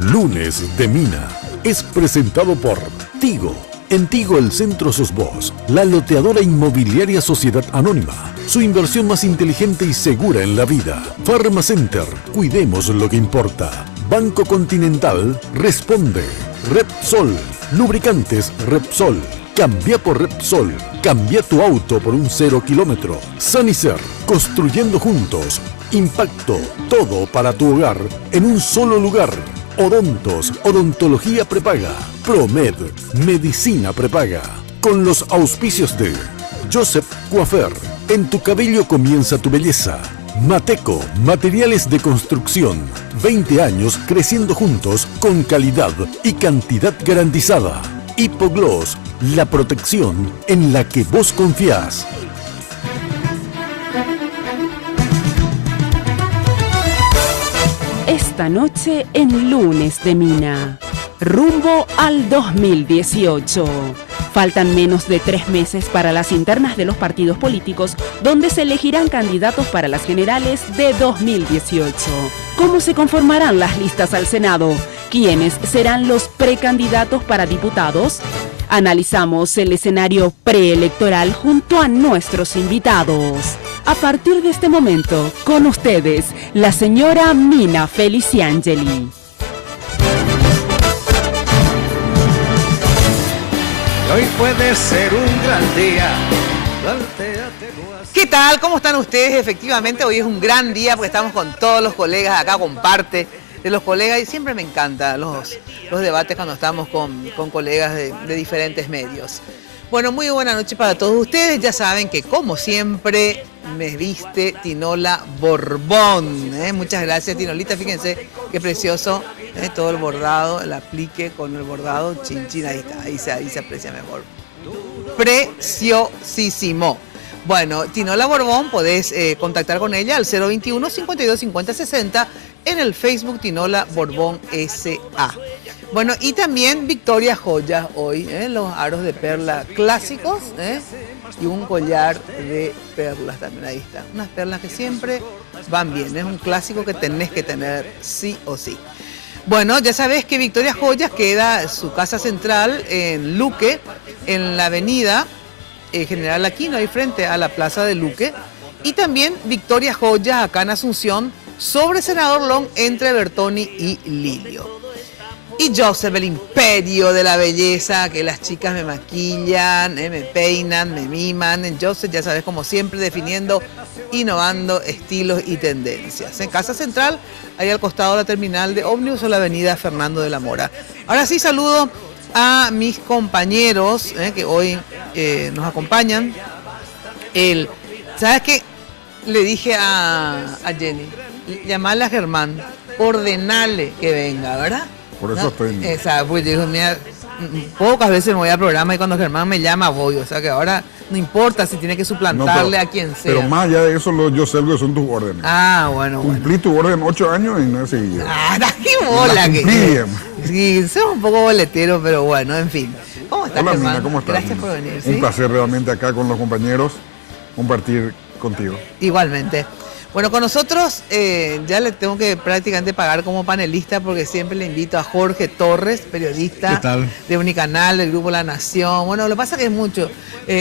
Lunes de Mina es presentado por Tigo. En Tigo el centro sos vos, la loteadora inmobiliaria Sociedad Anónima. Su inversión más inteligente y segura en la vida. Pharmacenter, cuidemos lo que importa. Banco Continental, responde. Repsol, lubricantes Repsol. Cambia por Repsol. Cambia tu auto por un 0 kilómetro. Sanicer, construyendo juntos. Impacto, todo para tu hogar en un solo lugar. Odontos, odontología prepaga. Promed, medicina prepaga. Con los auspicios de Joseph Coiffeur, en tu cabello comienza tu belleza. Mateco, materiales de construcción. 20 años creciendo juntos con calidad y cantidad garantizada. Hipogloss, la protección en la que vos confías. Esta noche en Lunes de Mina, rumbo al 2018. Faltan menos de 3 meses para las internas de los partidos políticos, donde se elegirán candidatos para las generales de 2018. ¿Cómo se conformarán las listas al Senado? ¿Quiénes serán los precandidatos para diputados? Analizamos el escenario preelectoral junto a nuestros invitados. A partir de este momento, con ustedes, la señora Mina Feliciangeli. Hoy puede ser un gran día. ¿Qué tal? ¿Cómo están ustedes? Efectivamente, hoy es un gran día porque estamos con todos los colegas acá, con parte de los colegas, y siempre me encantan los debates cuando estamos con colegas de diferentes medios. Bueno, muy buena noche para todos ustedes. Ya saben que, como siempre, me viste Tinola Borbón. Muchas gracias, Tinolita. Fíjense qué precioso todo el bordado, el aplique con el bordado. Chin, chin, ahí está, ahí se aprecia mejor. Preciosísimo. Bueno, Tinola Borbón, podés contactar con ella al 021 52 50 60 en el Facebook Tinola Borbón S.A. Bueno, y también Victoria Joyas hoy, los aros de perla clásicos, y un collar de perlas también, ahí está. Unas perlas que siempre van bien, es un clásico que tenés que tener sí o sí. Bueno, ya sabés que Victoria Joyas queda su casa central en Luque, en la avenida General Aquino, ahí frente a la plaza de Luque. Y también Victoria Joyas acá en Asunción, sobre Senador Long, entre Bertoni y Lilio. Y Joseph, el imperio de la belleza, que las chicas me maquillan, me peinan, me miman. En Joseph, ya sabes, como siempre, definiendo, innovando estilos y tendencias. En Casa Central, ahí al costado de la terminal de ómnibus o la avenida Fernando de la Mora. Ahora sí, saludo a mis compañeros que hoy nos acompañan. ¿Sabes qué? Le dije a Jenny, llamarle a Germán, ordenale que venga, ¿verdad? Por eso estoy. Exacto, pues dijo, mira, pocas veces me voy al programa y cuando Germán me llama voy, o sea que ahora no importa si tiene que suplantarle a quien sea. Pero más allá de eso, yo sé que son tus órdenes. Ah, bueno. Cumplí tu orden 8 años y no he seguido. Ah, qué bola que. Sí, soy un poco boletero, pero bueno, en fin. ¿Cómo estás, Hola, Germán? Mina, ¿cómo estás? Gracias por venir. Un ¿sí? placer realmente acá con los compañeros compartir contigo. Igualmente. Bueno, con nosotros ya le tengo que prácticamente pagar como panelista porque siempre le invito a Jorge Torres, periodista de Unicanal, del Grupo La Nación. Bueno, lo que pasa es que es mucho.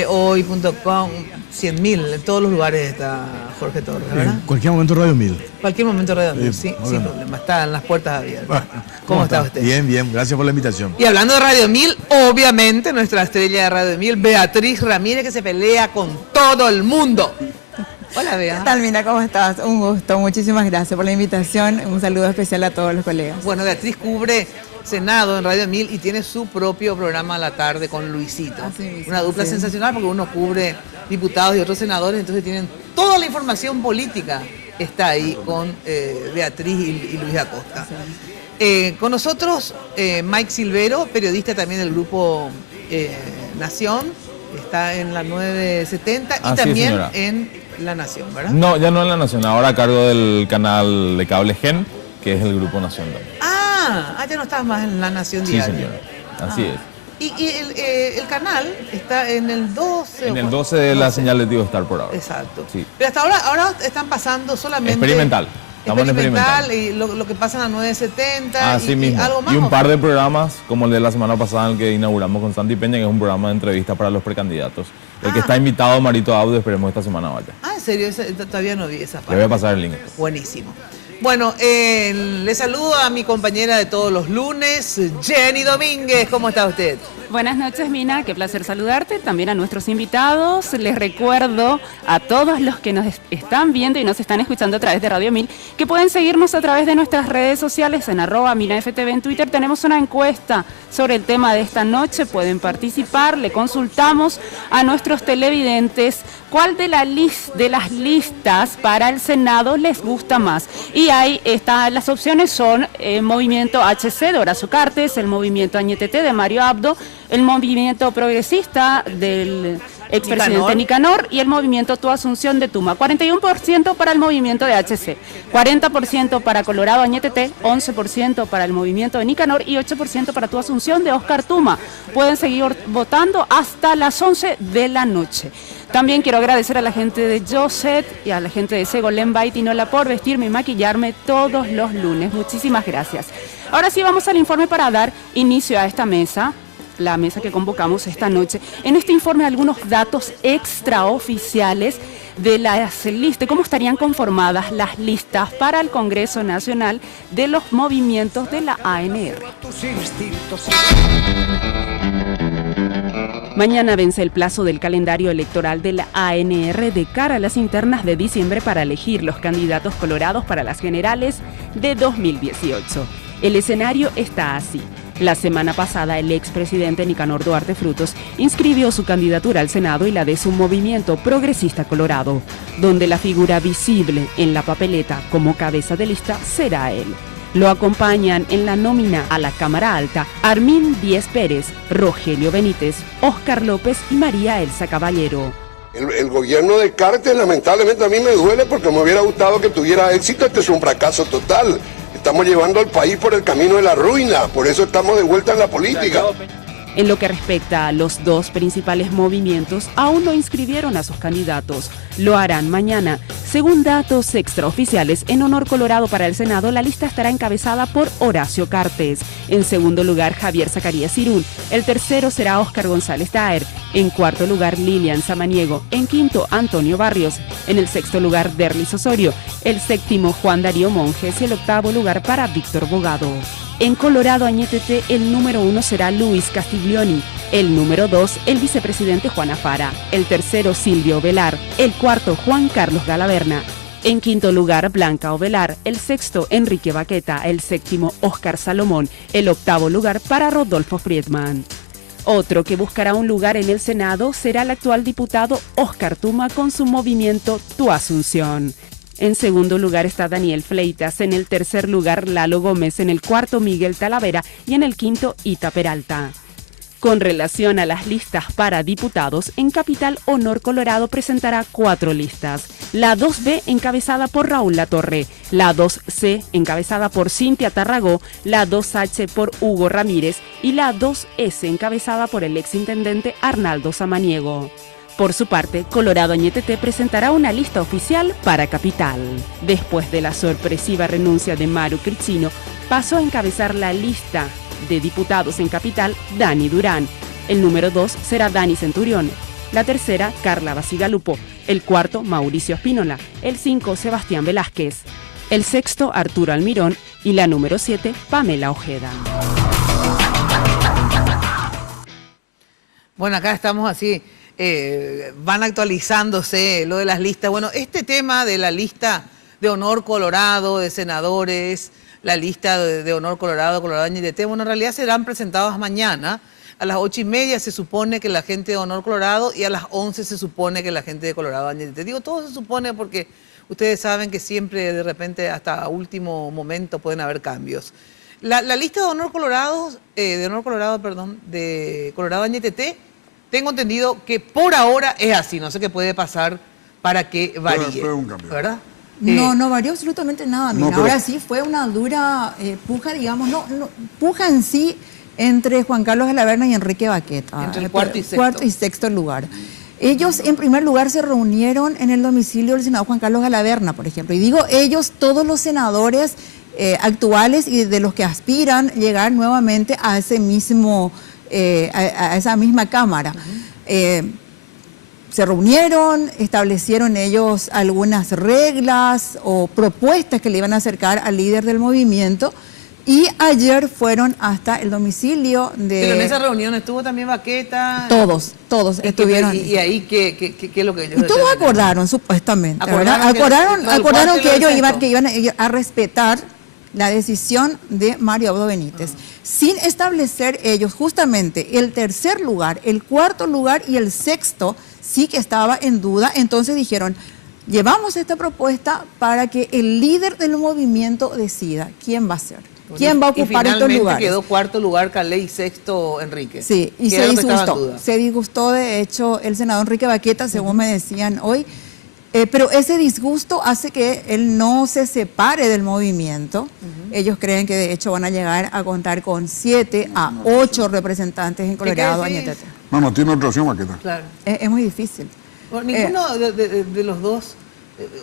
Hoy.com, 100.000, en todos los lugares está Jorge Torres, ¿verdad? En cualquier momento Radio 1000. Cualquier momento Radio 1000, sí, sin problema. Están las puertas abiertas. Bueno, ¿Cómo está usted? Bien, bien. Gracias por la invitación. Y hablando de Radio 1000, obviamente nuestra estrella de Radio 1000, Beatriz Ramírez, que se pelea con todo el mundo. Hola, Bea. ¿Qué tal, Mina? ¿Cómo estás? Un gusto. Muchísimas gracias por la invitación. Un saludo especial a todos los colegas. Bueno, Beatriz cubre Senado en Radio 1000 y tiene su propio programa a la tarde con Luisito. Así mismo, Una dupla sí. Sensacional porque uno cubre diputados y otros senadores, entonces tienen toda la información política. Está ahí con Beatriz y Luis Acosta. Con nosotros, Mike Silvero, periodista también del Grupo Nación, está en la 970 y Así también señora. en La Nación, ¿verdad? No, ya no en La Nación, ahora a cargo del canal de cable Gen, que es el Grupo Nación también. Ya no estás más en La Nación Sí, Diaria. señor. Así es. Y el canal está en el 12. En el 12 de la señal de Tío Star por ahora. Exacto. Sí. Pero hasta ahora están pasando solamente... Experimental. Estamos en experimental y lo que pasa en la 970 Así y mismo. algo más. Y un ¿o? par de programas, como el de la semana pasada, en el que inauguramos con Santi Peña, que es un programa de entrevista para los precandidatos. El que está invitado, Marito Audio, esperemos esta semana vaya. Ah, en serio, todavía no vi esa Le parte. voy a pasar el link. Buenísimo. Bueno, le saludo a mi compañera de todos los lunes, Jenny Domínguez. ¿Cómo está usted? Buenas noches, Mina, qué placer saludarte, también a nuestros invitados. Les recuerdo a todos los que nos están viendo y nos están escuchando a través de Radio 1000 que pueden seguirnos a través de nuestras redes sociales en @MinaFTV en Twitter. Tenemos una encuesta sobre el tema de esta noche, pueden participar, le consultamos a nuestros televidentes cuál de las listas para el Senado les gusta más. Y ahí está, las opciones son el movimiento HC de Horacio Cartes, el movimiento Añetete de Mario Abdo, el movimiento progresista del expresidente Nicanor y el movimiento Tu Asunción de Tuma. 41% para el movimiento de HC, 40% para Colorado Añetete, 11% para el movimiento de Nicanor y 8% para Tu Asunción de Oscar Tuma. Pueden seguir votando hasta las 11 de la noche. También quiero agradecer a la gente de Joset y a la gente de Segolén Bay Tinola por vestirme y maquillarme todos los lunes. Muchísimas gracias. Ahora sí vamos al informe para dar inicio a esta mesa, la mesa que convocamos esta noche. En este informe algunos datos extraoficiales de las listas, cómo estarían conformadas las listas para el Congreso Nacional de los movimientos de la ANR. Mañana vence el plazo del calendario electoral de la ANR de cara a las internas de diciembre para elegir los candidatos colorados para las generales de 2018. El escenario está así. La semana pasada, el expresidente Nicanor Duarte Frutos inscribió su candidatura al Senado y la de su movimiento progresista colorado, donde la figura visible en la papeleta como cabeza de lista será él. Lo acompañan en la nómina a la Cámara Alta Armin Díez Pérez, Rogelio Benítez, Óscar López y María Elsa Caballero. El gobierno de Cartes lamentablemente a mí me duele porque me hubiera gustado que tuviera éxito. Este es un fracaso total. Estamos llevando al país por el camino de la ruina, por eso estamos de vuelta en la política. En lo que respecta a los dos principales movimientos, aún no inscribieron a sus candidatos. Lo harán mañana. Según datos extraoficiales, en Honor Colorado para el Senado, la lista estará encabezada por Horacio Cartes. En segundo lugar, Javier Zacarías Irún. El tercero será Óscar González Daer. En cuarto lugar, Lilian Samaniego. En quinto, Antonio Barrios. En el sexto lugar, Derlis Osorio. El séptimo, Juan Darío Monjes. Y el octavo lugar para Víctor Bogado. En Colorado Añetete, el número 1 será Luis Castiglioni, el número 2, el vicepresidente Juan Afara, el tercero Silvio Ovelar, el cuarto Juan Carlos Galaverna, en quinto lugar Blanca Ovelar, el sexto Enrique Baqueta, el séptimo Óscar Salomón, el octavo lugar para Rodolfo Friedman. Otro que buscará un lugar en el Senado será el actual diputado Óscar Tuma con su movimiento Tu Asunción. En segundo lugar está Daniel Fleitas, en el tercer lugar Lalo Gómez, en el cuarto Miguel Talavera y en el quinto Ita Peralta. Con relación a las listas para diputados, en Capital Honor Colorado presentará 4 listas. La 2B encabezada por Raúl Latorre, la 2C encabezada por Cintia Tarragó, la 2H por Hugo Ramírez y la 2S encabezada por el exintendente Arnaldo Samaniego. Por su parte, Colorado Añetete presentará una lista oficial para Capital. Después de la sorpresiva renuncia de Maru Crichino, pasó a encabezar la lista de diputados en Capital Dani Durán. El número 2 será Dani Centurión. La tercera, Carla Basigalupo. El cuarto, Mauricio Espínola. El 5, Sebastián Velázquez. El sexto, Arturo Almirón. Y la número 7, Pamela Ojeda. Bueno, acá estamos así. Van actualizándose lo de las listas. Bueno, este tema de la lista de Honor Colorado, de senadores, la lista de Honor Colorado, Colorado Añetete, bueno, en realidad serán presentadas mañana. A las 8:30 se supone que la gente de Honor Colorado y a las 11 se supone que la gente de Colorado Añetete. Digo, todo se supone porque ustedes saben que siempre de repente hasta último momento pueden haber cambios. La lista de Honor Colorado, de Colorado Añetete, tengo entendido que por ahora es así, no sé qué puede pasar para que varíe, fue un cambio, ¿verdad? No varió absolutamente nada. Mira, pero... ahora sí fue una dura puja, digamos, puja en sí entre Juan Carlos Galaverna y Enrique Baqueta. Entre el cuarto y sexto. Cuarto y sexto lugar. Ellos, en primer lugar, se reunieron en el domicilio del senador Juan Carlos Galaverna, por ejemplo. Y digo ellos, todos los senadores actuales y de los que aspiran llegar nuevamente a ese mismo, a esa misma Cámara. Se reunieron, establecieron ellos algunas reglas o propuestas que le iban a acercar al líder del movimiento. Y ayer fueron hasta el domicilio de... Pero en esa reunión estuvo también Baqueta. Todos estuvieron. ¿Y ahí qué es lo que ellos... Y todos acordaron, supuestamente. Acordaron que ellos iban a respetar la decisión de Mario Abdo Benítez, sin establecer ellos justamente el tercer lugar, el cuarto lugar y el sexto sí que estaba en duda. Entonces dijeron, llevamos esta propuesta para que el líder del movimiento decida quién va a ser. ¿Quién va a ocupar estos lugares? Quedó cuarto lugar Calé y sexto Enrique. Sí, y se disgustó. Se disgustó, de hecho, el senador Enrique Baqueta, según me decían hoy. Pero ese disgusto hace que él no se separe del movimiento. Ellos creen que, de hecho, van a llegar a contar con 7 a 8 representantes en Colorado. No tiene otra opción, Baqueta. Claro. Es muy difícil. Bueno, ninguno de los dos...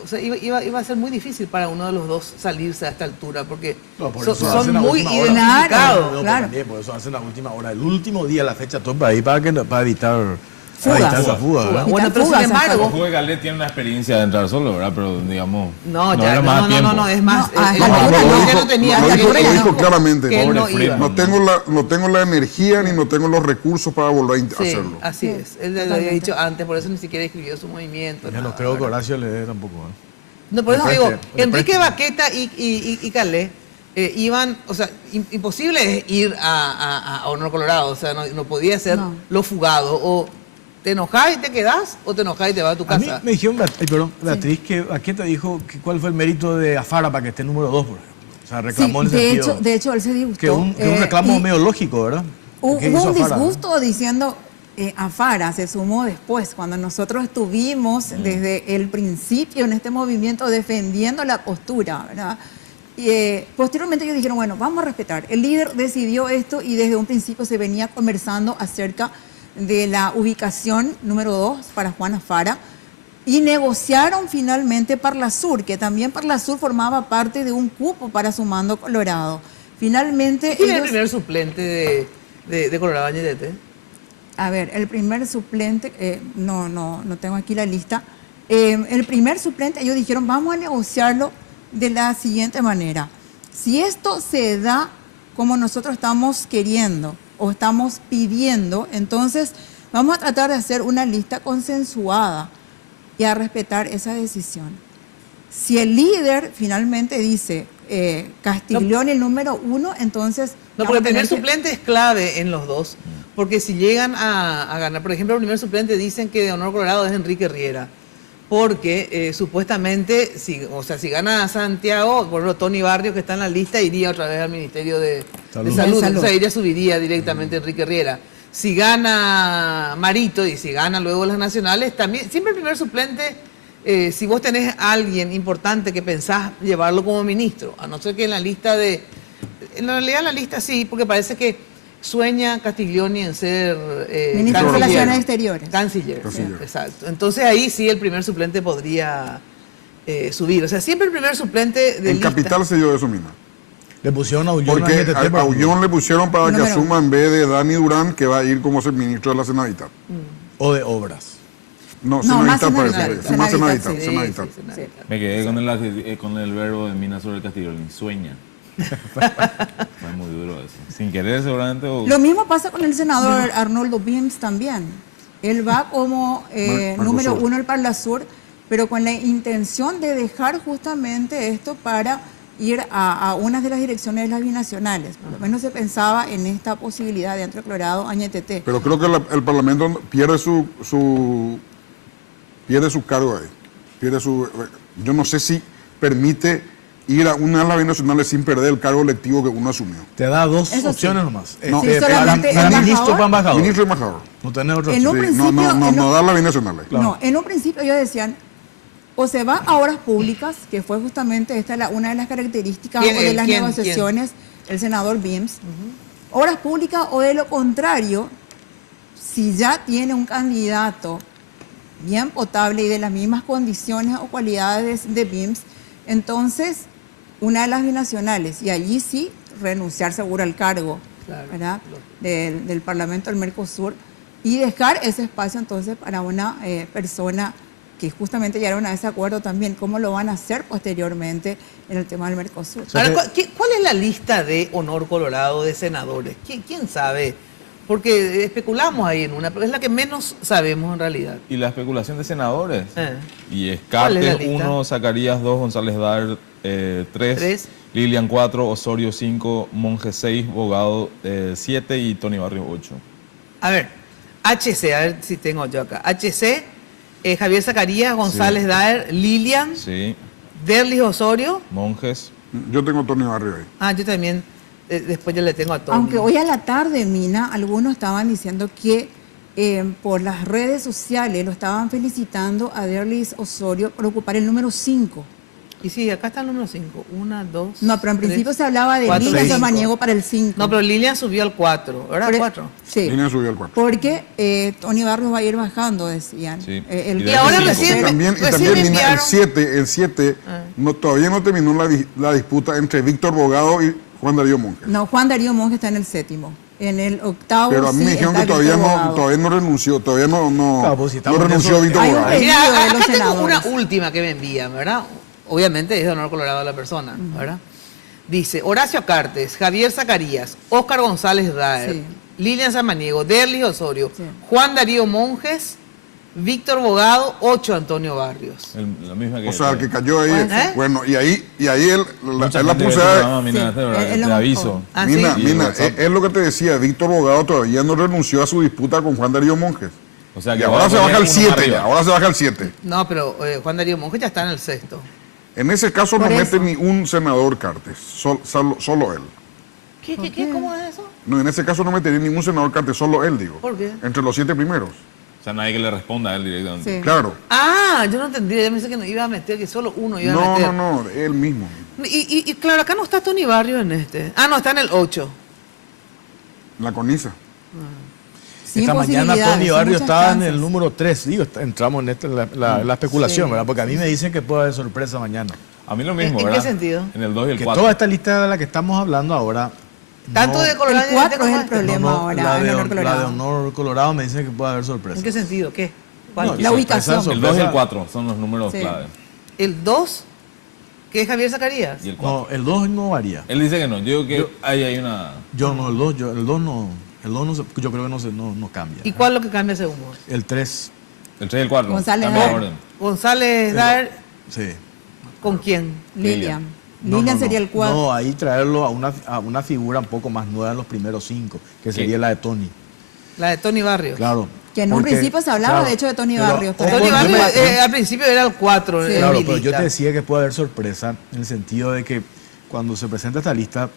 O sea, iba a ser muy difícil para uno de los dos salirse a esta altura, porque son muy identificados. Claro. Por eso hacen la última hora, el último día, la fecha top ahí para evitar esa fuga. Bueno, pero sin embargo... El Galé tiene una experiencia de entrar solo, ¿verdad? Pero digamos... No, es más... Lo dijo claramente. No tengo la energía ni no tengo los recursos para volver a hacerlo. Así es. Él lo había dicho antes, por eso ni siquiera escribió su movimiento. Yo no creo que Horacio le dé tampoco. No, por eso digo, Enrique Baqueta y Calé iban, o sea, imposible es ir a Honor Colorado, o sea, no podía ser lo fugado, o te enojás y te quedás, o te enojás y te vas a tu casa. A mí me dijeron, Beatriz, que Baqueta dijo que cuál fue el mérito de Afara para que esté número 2, por ejemplo. O sea, reclamó en ese sentido. De hecho, él se disgustó. Que un reclamo medio lógico, ¿verdad? Hubo un disgusto diciendo, Afara se sumó después, cuando nosotros estuvimos desde el principio en este movimiento defendiendo la postura, ¿verdad? Y, posteriormente ellos dijeron, bueno, vamos a respetar. El líder decidió esto y desde un principio se venía conversando acerca de la ubicación número 2 para Juan Afara y negociaron finalmente Parlasur, que también Parlasur formaba parte de un cupo para Sumando Colorado. Finalmente... ¿Quién es el primer suplente de Colorado Añetete? A ver, el primer suplente, no tengo aquí la lista. El primer suplente, ellos dijeron, vamos a negociarlo de la siguiente manera. Si esto se da como nosotros estamos queriendo o estamos pidiendo, entonces vamos a tratar de hacer una lista consensuada y a respetar esa decisión. Si el líder finalmente dice Castiglione el número 1, entonces... No, porque el primer suplente es clave en los dos, porque si llegan a ganar, por ejemplo, el primer suplente dicen que de Honor Colorado es Enrique Riera, porque supuestamente, si gana Santiago, por ejemplo, Tony Barrios, que está en la lista, iría otra vez al Ministerio de Salud. O sea, ella subiría directamente Enrique Riera. Si gana Marito y si gana luego las nacionales, también, siempre el primer suplente, si vos tenés a alguien importante que pensás llevarlo como ministro, a no ser que en la lista en realidad la lista sí, porque parece que sueña Castiglione en ser ministro de Relaciones Exteriores. Canciller. Exacto. Entonces ahí sí el primer suplente podría subir. O sea, siempre el primer suplente de lista. Capital se dio eso mismo. Le pusieron a Aullón. Porque a Aullón le pusieron para que asuma en vez de Dani Durán, que va a ir como ser ministro de la Senadita. O de Obras. No, Senadita parece. Más Senadita. Me quedé con el verbo de Mina sobre el Castiglione. Sueña. Fue muy duro eso. Sin querer seguramente. Lo mismo pasa con el senador Arnoldo Bims también. Él va como número 1 el Parlasur, pero con la intención de dejar justamente esto para ir a una de las direcciones de las binacionales. Por lo menos se pensaba en esta posibilidad dentro de Colorado Añetete. Pero creo que el Parlamento pierde su cargo ahí. Yo no sé si permite ir a una de las binacionales sin perder el cargo electivo que uno asumió. Te da dos opciones nomás. No, ministro para embajador. Ministro y embajador. No tenés otra opción. No da las binacionales. Claro. No, en un principio ellos decían, o se va a obras públicas, que fue justamente una de las características de las negociaciones, el senador Bims, obras públicas, o de lo contrario, si ya tiene un candidato bien potable y de las mismas condiciones o cualidades de BIMS, entonces una de las binacionales, y allí sí renunciar seguro al cargo, Claro, ¿verdad? Del Parlamento del Mercosur, y dejar ese espacio entonces para una persona que justamente llegaron a ese acuerdo también, cómo lo van a hacer posteriormente en el tema del Mercosur. Ahora, ¿cuál es la lista de honor colorado de senadores? ¿Quién sabe? Porque especulamos ahí en una, pero es la que menos sabemos en realidad. Y la especulación de senadores. Y ¿Cuál es la Escarte lista? 1, Zacarías 2, González Dar 3, Tres. Lilian 4, Osorio 5, Monge 6, Bogado 7 y Tony Barrios 8. A ver, HC, a ver si tengo yo acá. HC, Javier Zacarías, González Daer, Lilian, Sí, Derlis Osorio. Monjes. Yo tengo Tony Barrio ahí. Ah, yo también, después yo le tengo a Tony. Aunque hoy a la tarde, Mina, algunos estaban diciendo que por las redes sociales lo estaban felicitando a Derlis Osorio por ocupar el número 5. Y sí, acá está el número 5. 1, 2. No, pero en principio se hablaba de cuatro, Lilian cinco. Samaniego para el 5. No, pero Lilian subió al 4. ¿Era el 4? Sí. Línea subió al 4. Porque Tony Barrios va a ir bajando, decían. Sí. Y ahora cinco. recién, Y también, recién me Nina, el enviaron. 7 todavía no terminó la disputa entre Víctor Bogado y Juan Darío Monge. No, Juan Darío Monge está en el 7º. En el 8º. Pero a mí sí me dijeron está que todavía Víctor no, Bogado. todavía no renunció, todavía no Claro, pues si estamos en renunció eso- Víctor Hay un Bogado. pedido de Mira, los acá tengo una senadores. última que me envían, ¿verdad? Obviamente es de honor colorado a la persona, ¿verdad? Dice, Horacio Cartes, Javier Zacarías, Óscar González Daer, Sí. Lilian Samaniego, Derlis Osorio, Sí. Juan Darío Monjes, Víctor Bogado, 8 Antonio Barrios. La misma que O sea, el que cayó ahí. ¿Eh? Bueno, y ahí él, Mucha él la gente puse ve el a... programa, mira, Sí, este, ¿verdad? es lo Te más aviso. joven. ¿Ah, Mina, sí? Y el Mina, WhatsApp. es lo que te decía, Víctor Bogado todavía no renunció a su disputa con Juan Darío Monjes. O sea, Y que ahora se baja al uno 7, arriba. ahora se baja al 7. No, pero Juan Darío Monjes ya está en el 6º. En ese caso no Por mete eso. ni un senador Cartes, solo él. ¿Qué? ¿Cómo es eso? No, en ese caso no metería ningún senador Cartes, solo él, digo. ¿Por qué? Entre los 7 primeros. O sea, nadie que le responda a él directamente. Sí. Claro. Ah, yo no entendía, yo pensé que no iba a meter, que solo uno iba a No, meter. no, él mismo. Y claro, acá no está Tony Barrios en este. Ah, no, está en el 8. La coniza. Sin Esta mañana posibilidades, Tony sin Barrio muchas estaba en chances. el número 3. Digo, entramos en la especulación, Sí. ¿verdad? Porque a mí me dicen que puede haber sorpresa mañana. A mí lo mismo, ¿En qué ¿verdad? sentido? En el 2 y el Que 4. toda esta lista de la que estamos hablando ahora. Tanto no- de Colorado El 4 como es el este. problema ahora, la, en de, honor la de colorado. honor colorado me dicen que puede haber sorpresa. ¿En qué sentido? ¿Qué? ¿Cuál? No, La sorpresa, ubicación. El 2 y sorpresa. el 4 son los números Sí. clave. El 2, que es Javier Zacarías. Y el 4. No, el 2 no varía. Él dice que no. Yo digo que ahí hay una... Yo no, el 2 no, yo creo que no cambia. ¿Y cuál es lo que cambia según vos? El 3, El 3 y el 4. González Cambia la Dar. orden. González Dar, sí. ¿con quién? Lilian. No, Lilian no, sería no. el 4. No, ahí traerlo a una figura un poco más nueva en los primeros 5, que sería la de Tony. La de Tony Barrios. Claro. Que en un porque, principio se hablaba, de hecho, de Tony pero, Barrios. ojo, Tony yo Barrios me- al principio era el 4. Sí. Claro, pero yo te decía que puede haber sorpresa en el sentido de que cuando se presenta esta lista,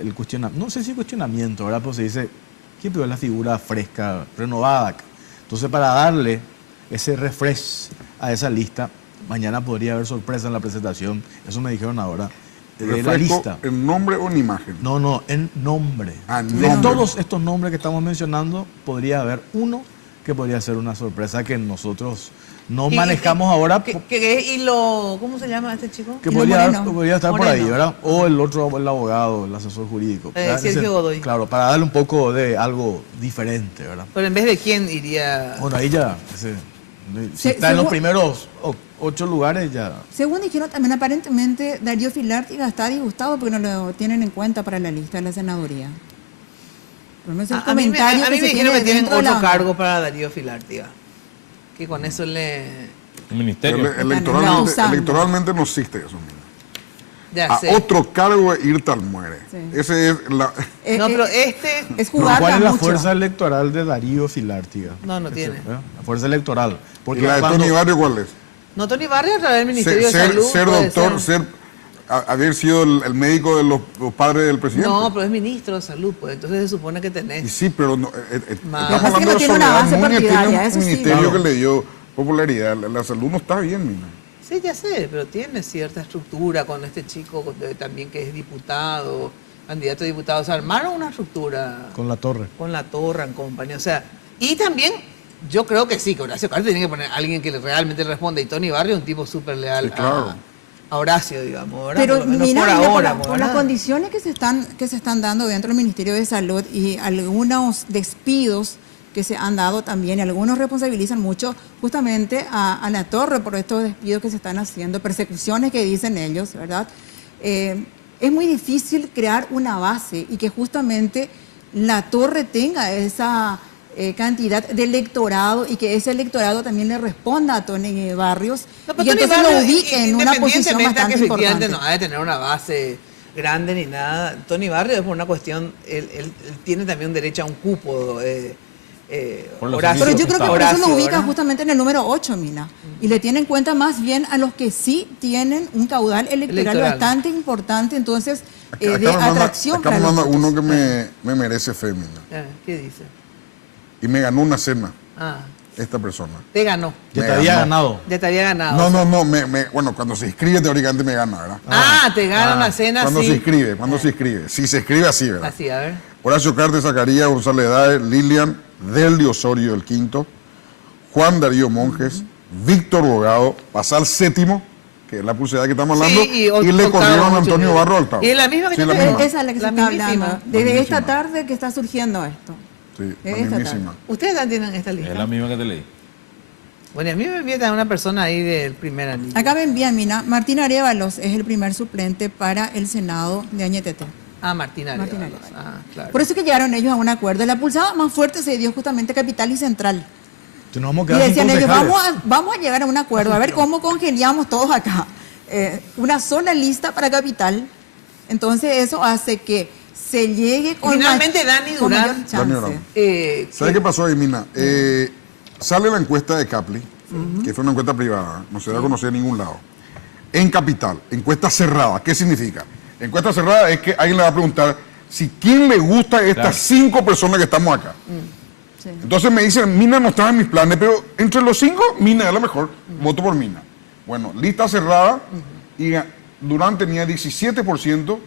el cuestionamiento, no sé si cuestionamiento, ¿verdad? Pues se dice, ¿quién es la figura fresca, renovada? Entonces, para darle ese refresh a esa lista, mañana podría haber sorpresa en la presentación. Eso me dijeron ahora. De la Refresco lista. ¿En nombre o en imagen? No, en nombre. Ah, De nombre. todos estos nombres que estamos mencionando, podría haber uno que podría ser una sorpresa que nosotros no manejamos ahora. ¿Cómo se llama este chico? Que Hilo podría, Moreno. podría estar por ahí, Moreno. ¿verdad? O el otro, el abogado, el asesor jurídico. ¿verdad? Sergio Godoy. Claro, para darle un poco de algo diferente, ¿verdad? Pero en vez de quién iría. Bueno, ahí ya, si Se- está en los según- primeros 8 lugares, ya. Según dijeron también, aparentemente Darío Filártiga está disgustado porque no lo tienen en cuenta para la lista de la senaduría. Pero no es el A mí me comentario que se dijeron tiene que tienen dentro de otro la- cargo para Darío Filártiga. Que con eso le. Un ministerio. No. Electoralmente no existe eso. Mira. Ya A sé. otro cargo de ir tal muere. Sí. Ese es la... No, pero es Pero jugarla ¿cuál es la mucho. fuerza electoral de Darío Filártiga? No tiene. ¿Verdad? La fuerza electoral. ¿Y Porque la de cuando- Tony Barrio cuál es? No, Tony Barrios a través del Ministerio de Ser Salud. puede doctor, ser. haber sido el médico de los padres del presidente. No, pero es ministro de Salud, pues entonces se supone que Y tenés. sí, pero no, Más. estamos Lo que pasa es que hablando no de tiene una Soledad base Núñez, tiene partidaria, un eso sí. ministerio Claro. que le dio popularidad. La salud no está bien, mira. Sí, ya sé, pero tiene cierta estructura con este chico también que es diputado, candidato a diputado. O sea, armaron una estructura Con la torre. con la Torre en compañía. O sea, y también Yo creo que sí, que Horacio Cartes tiene que poner a alguien que realmente le responda. Y Tony Barrio es un tipo súper leal Sí, claro. a Horacio, digamos. ¿verdad? Pero Por lo menos mira, por mira, ahora, por las ¿verdad? condiciones que se están dando dentro del Ministerio de Salud y algunos despidos que se han dado también, y algunos responsabilizan mucho justamente a la torre por estos despidos que se están haciendo, persecuciones que dicen ellos, ¿verdad? Es muy difícil crear una base y que justamente la torre tenga esa cantidad de electorado y que ese electorado también le responda a Tony Barrios No, y pero que Tony entonces lo Barrios, ubique en una posición independientemente a bastante que efectivamente importante. no ha de tener una base grande ni nada. Tony Barrios es por una cuestión, él tiene también un derecho a un cupo. Por los Horacio. Pero yo creo que por eso Horacio, lo ubica ¿verdad? justamente en el número 8, Mina. Y le tiene en cuenta más bien a los que sí tienen un caudal electoral bastante importante, entonces, de atracción acá para me los manda uno votos. que me merece fe, Mina. ¿Qué dice? Y me ganó una cena, Ah, esta persona. te ganó. Ya Me te había ganó. ganado. Ya te había ganado. No, bueno, cuando se inscribe teóricamente me gana, ¿verdad? Te gana una cena Cuando así. se inscribe. Si se escribe así, ¿verdad? Así, a ver. Horacio Cartes, Zacarías, González Daer, Lilian, Delio Osorio el quinto, Juan Darío Monjes, Víctor Bogado, pasa al séptimo, que es la pulsedad que estamos hablando, Sí, y le octavo, corrieron a Antonio ocho. Barro al octavo. ¿Y es la misma que Sí, te la estoy- misma. Esa es la que La se está mismísima. hablando. Desde Mismísima. esta tarde que está surgiendo esto. Sí, la Esta mismísima. Ustedes también tienen esta lista. Es la misma que te leí. Bueno, y a mí me envía una persona ahí del primer anillo. Acá me envían, Mina, Martín Arévalos es el primer suplente para el Senado de Añetete. Martín Martín Arévalos. Claro. Por eso que llegaron ellos a un acuerdo. La pulsada más fuerte se dio justamente Capital y Central. Entonces nos vamos a Y quedar sin decían ellos, concejales. vamos a llegar a un acuerdo, a ver cómo congeniamos todos acá. Una sola lista para Capital. Entonces eso hace que se llegue con, Finalmente, Dani con Durán. mayor chance. Dani Durán. ¿Sabes qué pasó ahí, Mina? Sale la encuesta de Capli, que fue una encuesta privada, no se da a conocer en ningún lado. En Capital, encuesta cerrada. ¿Qué significa? Encuesta cerrada es que alguien le va a preguntar si quién le gusta a estas 5 personas que estamos acá. Sí. Entonces me dicen, Mina no estaba en mis planes, pero entre los 5, Mina es la mejor, voto por Mina. Bueno, lista cerrada, y Durán tenía 17%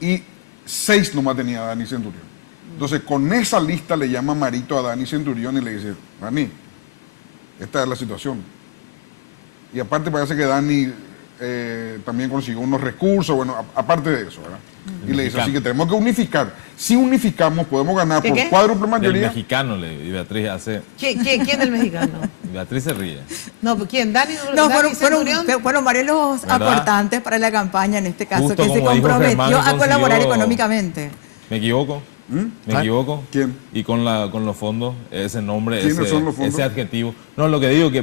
y 6 nomás tenía Dani Centurión. Entonces, con esa lista le llama Marito a Dani Centurión y le dice, Dani, esta es la situación. Y aparte parece que Dani también consiguió unos recursos, bueno, aparte de eso, ¿verdad? Y le dice, así que tenemos que unificar. Si unificamos, podemos ganar por ¿Qué? cuádruple Del mayoría. mexicano, y Beatriz hace. ¿Quién del mexicano? Beatriz se ríe. No, ¿quién? ¿Dani No, Dani fueron Centurión? varios los ¿Verdad? aportantes para la campaña en este caso, Justo que se como dijo comprometió Germán, a colaborar consiguió- económicamente. ¿Me equivoco? ¿Me equivoco? ¿Quién? Y con los fondos, ese nombre, ¿Quiénes son los fondos? ese adjetivo. No, lo que digo, que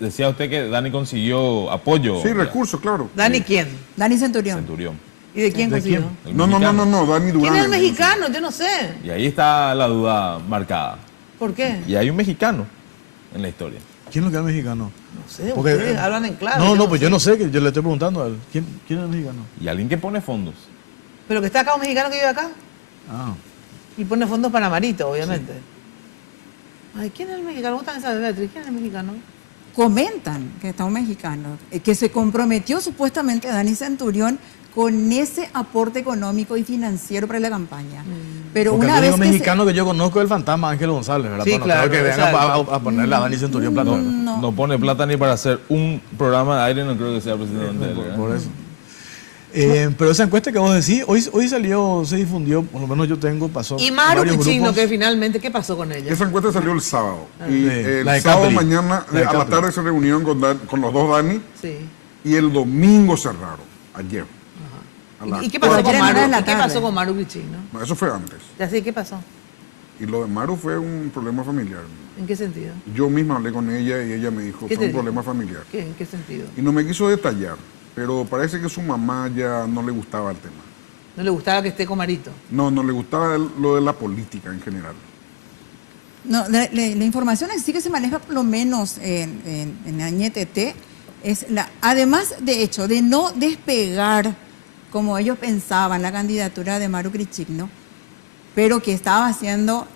decía usted que Dani consiguió apoyo. Sí, recursos, claro. ¿Dani quién? Dani Centurión. Centurión. ¿Y de quién consiguió? El No, mexicano. Dani Durán. ¿Quién es el mexicano? Yo no sé. Y ahí está la duda marcada. ¿Por qué? Y hay un mexicano en la historia. ¿Quién es lo que es mexicano? No sé, Porque- ustedes hablan en claro. No, pues yo no sé, que yo le estoy preguntando a él. ¿Quién es el mexicano? Y alguien que pone fondos. Pero que está acá un mexicano que vive acá Ah. y pone fondos para Marito, obviamente. Ay, ¿quién es el mexicano? ¿Vos también sabes, Beatriz? ¿Quién es el mexicano? Comentan que está un mexicano, que se comprometió supuestamente Dani Centurión con ese aporte económico y financiero para la campaña. Pero Porque una el vez único que mexicano que yo conozco es el fantasma Ángel González, ¿verdad? Sí, Pero no claro, creo que venga exacto. a ponerle a Dani Centurión plata. ¿verdad? No pone plata ni para hacer un programa de aire, no creo que sea presidente. de él, ¿verdad? Por eso. Pero esa encuesta que vos decís, hoy salió, se difundió, por lo menos yo tengo, pasó. Y en Maru varios Pichino, grupos. que finalmente, ¿qué pasó con ella? Esa encuesta salió el sábado. Y Sí, el la de sábado Capri. mañana, La de a la Capri. tarde se reunieron con los dos Dani Sí. y el domingo cerraron, ayer. A las ¿Y qué pasó Pero con ayer en hora de Maru? la ¿Y qué tarde. pasó con Maru Pichino? No, eso fue antes. Ya sé, ¿qué pasó? Y lo de Maru fue un problema familiar. ¿En qué sentido? Yo misma hablé con ella y ella me dijo ¿Qué fue te un problema dijo? familiar. ¿En qué sentido? Y no me quiso detallar, pero parece que su mamá ya no le gustaba el tema. ¿No le gustaba que esté con Marito? No le gustaba lo de la política en general. No, la información así que se maneja por lo menos en Añetete es además de hecho de no despegar como ellos pensaban la candidatura de Maru Crichigno, pero que estaba haciendo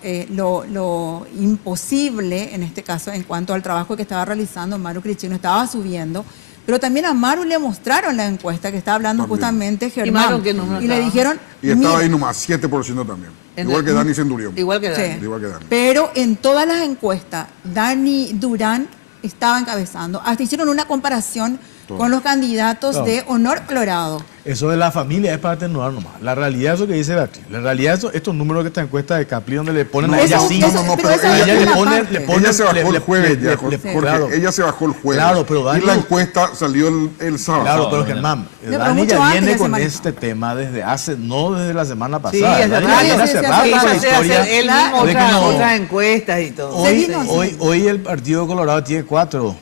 lo imposible en este caso en cuanto al trabajo que estaba realizando Maru Crichigno, estaba subiendo, Pero también a Maru le mostraron la encuesta que está hablando También. justamente Germán. Maru, ¿qué número Y le estaba? dijeron... Y estaba "Mira, ahí nomás, 7% también. Igual que Dani Centurión. Igual que Dani. Sí. Igual que Dani. Pero en todas las encuestas, Dani Durán estaba encabezando. Hasta hicieron una comparación con los candidatos Claro. de Honor Colorado. Eso de la familia es para atenuar nomás. La realidad es lo que dice Beatriz. La realidad es estos números que esta encuesta de Capli donde le ponen No, a ella Eso- 5. eso- pero pero esa es ella una le pone, parte. le pone, Ella se bajó el jueves ya, Jorge. claro. Ella se bajó el jueves. Claro, pero Dani- y la encuesta salió el sábado. Claro, pero Germán, pero Dani mucho ya antes viene ya se con manejó. este tema desde hace, no desde la semana Sí, pasada. hace Dani rato. ya viene Sí, hace sí, rato hace con la rato. Hace hacer historia. él mismo de que no- otras encuestas y todo. Se Hoy, vino, sí. hoy el Partido Colorado tiene 4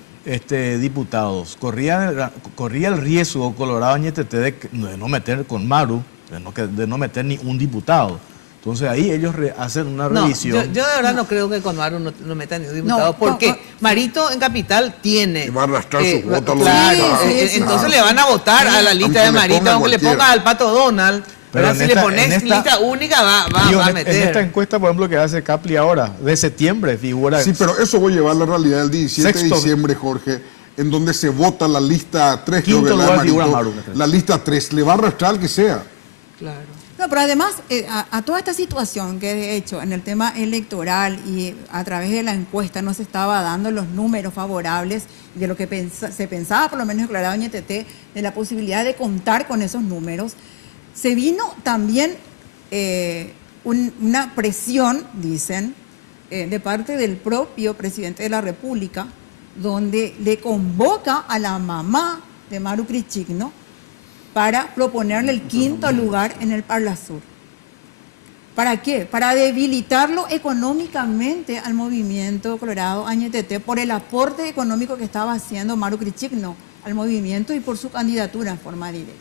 diputados. Corría el riesgo Colorado Añetete de no meter con Maru, de no meter ni un diputado. Entonces ahí ellos hacen una No, revisión. yo de verdad no creo que con Maru no metan ni un diputado, porque no. Marito en Capital tiene... Y va a arrastrar su voto a los claro, diputados. sí, entonces sí. le van a votar a la lista Aunque de le Marito, ponga aunque le cualquiera. ponga al Pato Donald, Pero pero en si esta- le pones en esta- lista única va Digo, a en esta meter. encuesta, por ejemplo, que hace Capli ahora, de septiembre, figura. Sí, pero eso voy a llevar a la realidad del 17 Sexto. de diciembre, Jorge, en donde se vota la lista 3, creo Quinto que la de lugar figura Marito, Maru. la lista 3, le va a arrastrar al que sea. Claro. No, pero además, a toda esta situación que de hecho en el tema electoral y a través de la encuesta no se estaba dando los números favorables de lo que se pensaba, por lo menos en Colorado Ñetete, de la posibilidad de contar con esos números, se vino también una presión, dicen, de parte del propio presidente de la República, donde le convoca a la mamá de Maru Crichigno para proponerle el 5º lugar en el Parla Sur. ¿Para qué? Para debilitarlo económicamente al movimiento Colorado Añetete por el aporte económico que estaba haciendo Maru Crichigno al movimiento y por su candidatura en forma directa.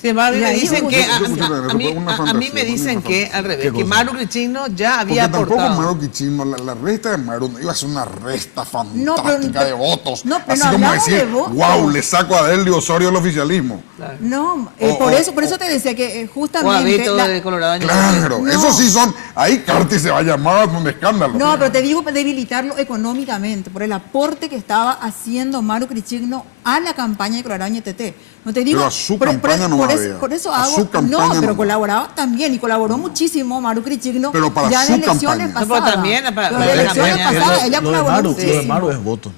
Sin embargo, Y me ahí dicen hubo- que Una a mí me fantasía, dicen una que fantasía. al revés, ¿Qué que cosa? Maru Crichigno ya Porque había tampoco aportado. Maru Kichino, la resta de Maru no iba a ser una resta fantástica pero- de votos. no, pero Así no como hablamos decir, de votos. wow, le saco a Delio Osorio el oficialismo. No, O- por o- eso te decía que O a justamente... Beto de Colorado Añetete. Claro, No. eso sí son, ahí Carti se va a llamar un escándalo. No, pero te digo debilitarlo económicamente por el aporte que estaba haciendo Maru Crichigno a la campaña de Colorado Ñetete. No te digo, Pero a su campaña no por va, eso, vea. por eso A hago, su campaña no, pero no va. colaboraba también y colaboró muchísimo Maru Crichigno Pero para ya su de elecciones campaña. No, pero pasadas. también para Pero la de elecciones campaña. pasadas ella lo de colaboró Maru, lo de muchísimo. Maru es votos.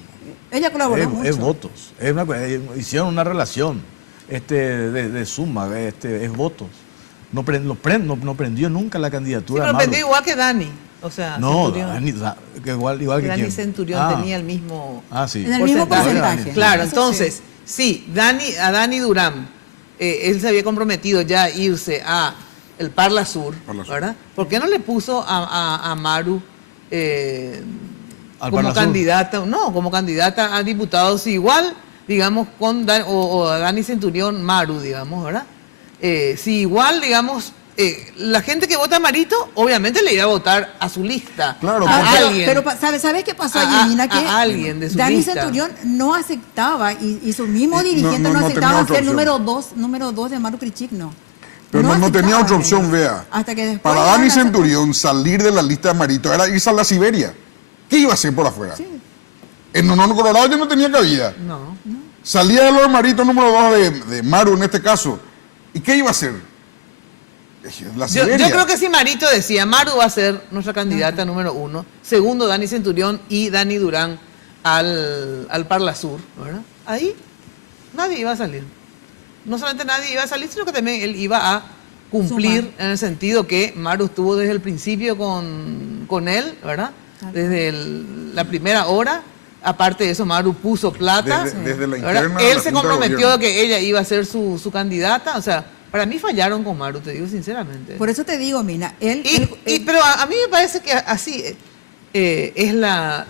Ella colaboró mucho. Es votos. Hicieron una relación de suma, es votos. No prendió nunca la Sí, candidatura pero Maru. pendió igual que Dani. O sea, No, Centurión. que igual Que que Dani quién. Centurión tenía el mismo Sí. En el mismo porcentaje. Claro, Eso entonces, sí, a Dani Durán, él se había comprometido ya a irse a el Parla Sur, Parla Sur. ¿verdad? ¿Por qué no le puso a Al Maru como Parla Sur. candidata? No, como candidata a diputados igual, digamos, o a Dani Centurión Maru, digamos, ¿verdad? Si igual, digamos, la gente que vota a Marito, obviamente le iba a votar a su lista. Claro, a porque- alguien. Pero ¿sabes qué pasó A- allí, Nina? a Que alguien de su Dani lista. Centurión no aceptaba y su mismo Y dirigente no no, tenía aceptaba otra ser opción. número dos de Maru Crichigno. Pero no tenía aceptaba otra opción, él. vea. Hasta que después Para ya Dani la- Centurión salir de la lista de Marito era irse a la Siberia. ¿Qué iba a hacer por afuera? En Honor Colorado ya no tenía cabida. No. Salía de los Marito número 2 de Maru en este caso. ¿Y qué iba a hacer? La Yo Siberia. creo que si Marito decía, Maru va a ser nuestra candidata número 1, segundo Dani Centurión y Dani Durán al Parla Sur, ¿verdad? Ahí nadie iba a salir. No solamente nadie iba a salir, sino que también él iba a cumplir Sumar. en el sentido que Maru estuvo desde el principio con él, ¿verdad? Desde la primera hora. Aparte de eso, Maru puso plata. Desde la ¿verdad? interna de Él la se Junta de comprometió Gobierno. a que ella iba a ser su candidata. O sea, para mí fallaron con Maru, te digo sinceramente. Por eso te digo, Mina, él... Pero a mí me parece que así es la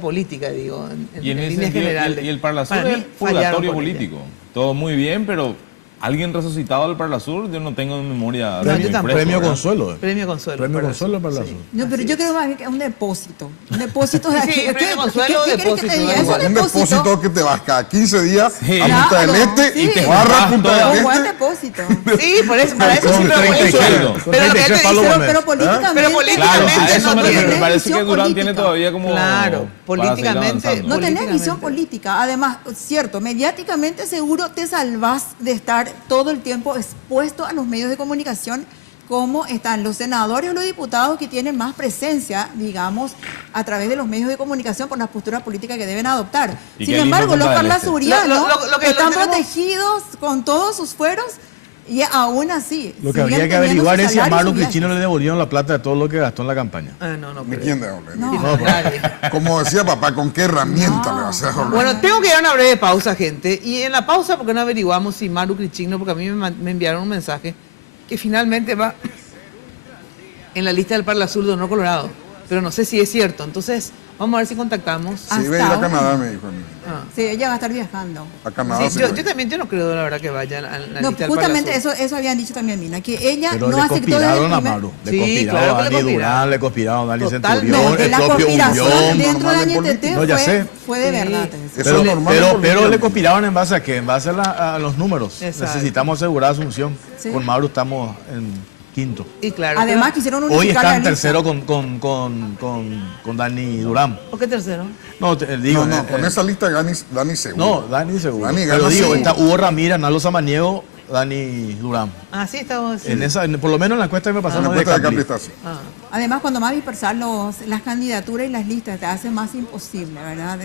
política, digo, en Y en ese líneas sentido, generales. y el Parla Sur Para es mí purgatorio fallaron con ella. político. Todo muy bien, pero ¿Alguien resucitado al Parla Sur? Yo no tengo en memoria. No, yo tampoco. Premio Consuelo. Premio Consuelo. Premio para Consuelo eso. para la Sí. Sur. No, pero yo creo más bien que es un depósito. Un depósito de Sí, premio Consuelo, ¿qué querés que te depósito, diga? da Es igual. Un depósito que te vas cada 15 días Sí. a Punta del Claro, Este sí. y te barra a Punta Un del buen Este. depósito. Sí, por eso, para eso Con sirve 30 mucho. sueldos. Con Pero lo que 33 te palos dice- por mes. Pero políticamente, Pero políticamente Claro, a eso no me refiero. tiene Me parece que visión Durán política. tiene todavía como. Claro, para seguir políticamente- avanzando. no tenés políticamente. visión política. Además, cierto, mediáticamente seguro te salvás de estar todo el tiempo expuesto a los medios de comunicación, como están los senadores o los diputados que tienen más presencia, digamos, a través de los medios de comunicación por las posturas políticas que deben adoptar. Y Sin qué lindo embargo, los Punta del Este. parlasurianos Lo que están tenemos- protegidos con todos sus fueros y aún así. Lo que siguen habría que teniendo averiguar su es si a salario y Marlo su viaje. Cristino le devolvieron la plata de todo lo que gastó en la campaña. Ah, no, ¿De pero- quién devolver? No. Nadie. Como decía papá, ¿con qué herramienta le vas a devolver? Bueno, tengo que ir a una breve pausa, gente. Y en la pausa, ¿por qué no averiguamos si Maru Crichigno, porque a mí me enviaron un mensaje que finalmente va en la lista del Parla Sur de Honor Colorado. Pero no sé si es cierto. Entonces, vamos a ver si contactamos. Sí, iba a ir a Hasta Canadá, me dijo a mí. Ah. Sí, ella va a estar viajando. A Canadá Sí, sí yo iba a ir. también, yo no creo la verdad que vaya a la lista No, del justamente Parla Sur. eso habían dicho también, Mina, que ella Pero no le aceptó desde el conspiraron a primer... Maru. Le Sí, conspiraron claro a que le Dani conspiraron. Durán, le conspiraron a Dani Totalmente. Centurión, Que el la propio conspiración Ulloa. dentro de normal en Añetete política. No, ya fue, sé. fue de verdad. Eso Pero, es normal en pero política. le conspiraron en base a qué? En base a los números. Exacto. Necesitamos asegurar Asunción. Sí. Con Mauro estamos en quinto. Y claro. Además pero- quisieron Hoy unificar está la en lista. tercero con Dani Durán. ¿Por qué tercero? No, digo. No, con esa lista Dani seguro. No, Dani seguro. Dani Pero gana digo, seguro. está Hugo Ramírez, Nalo Samaniego, Dani Durán. Ah, sí, estamos. En esa, por lo menos en la encuesta que me En la pasaron de encuesta de Capri. Capri está así. Además, cuando más dispersar las candidaturas y las listas, te hace más imposible, ¿verdad?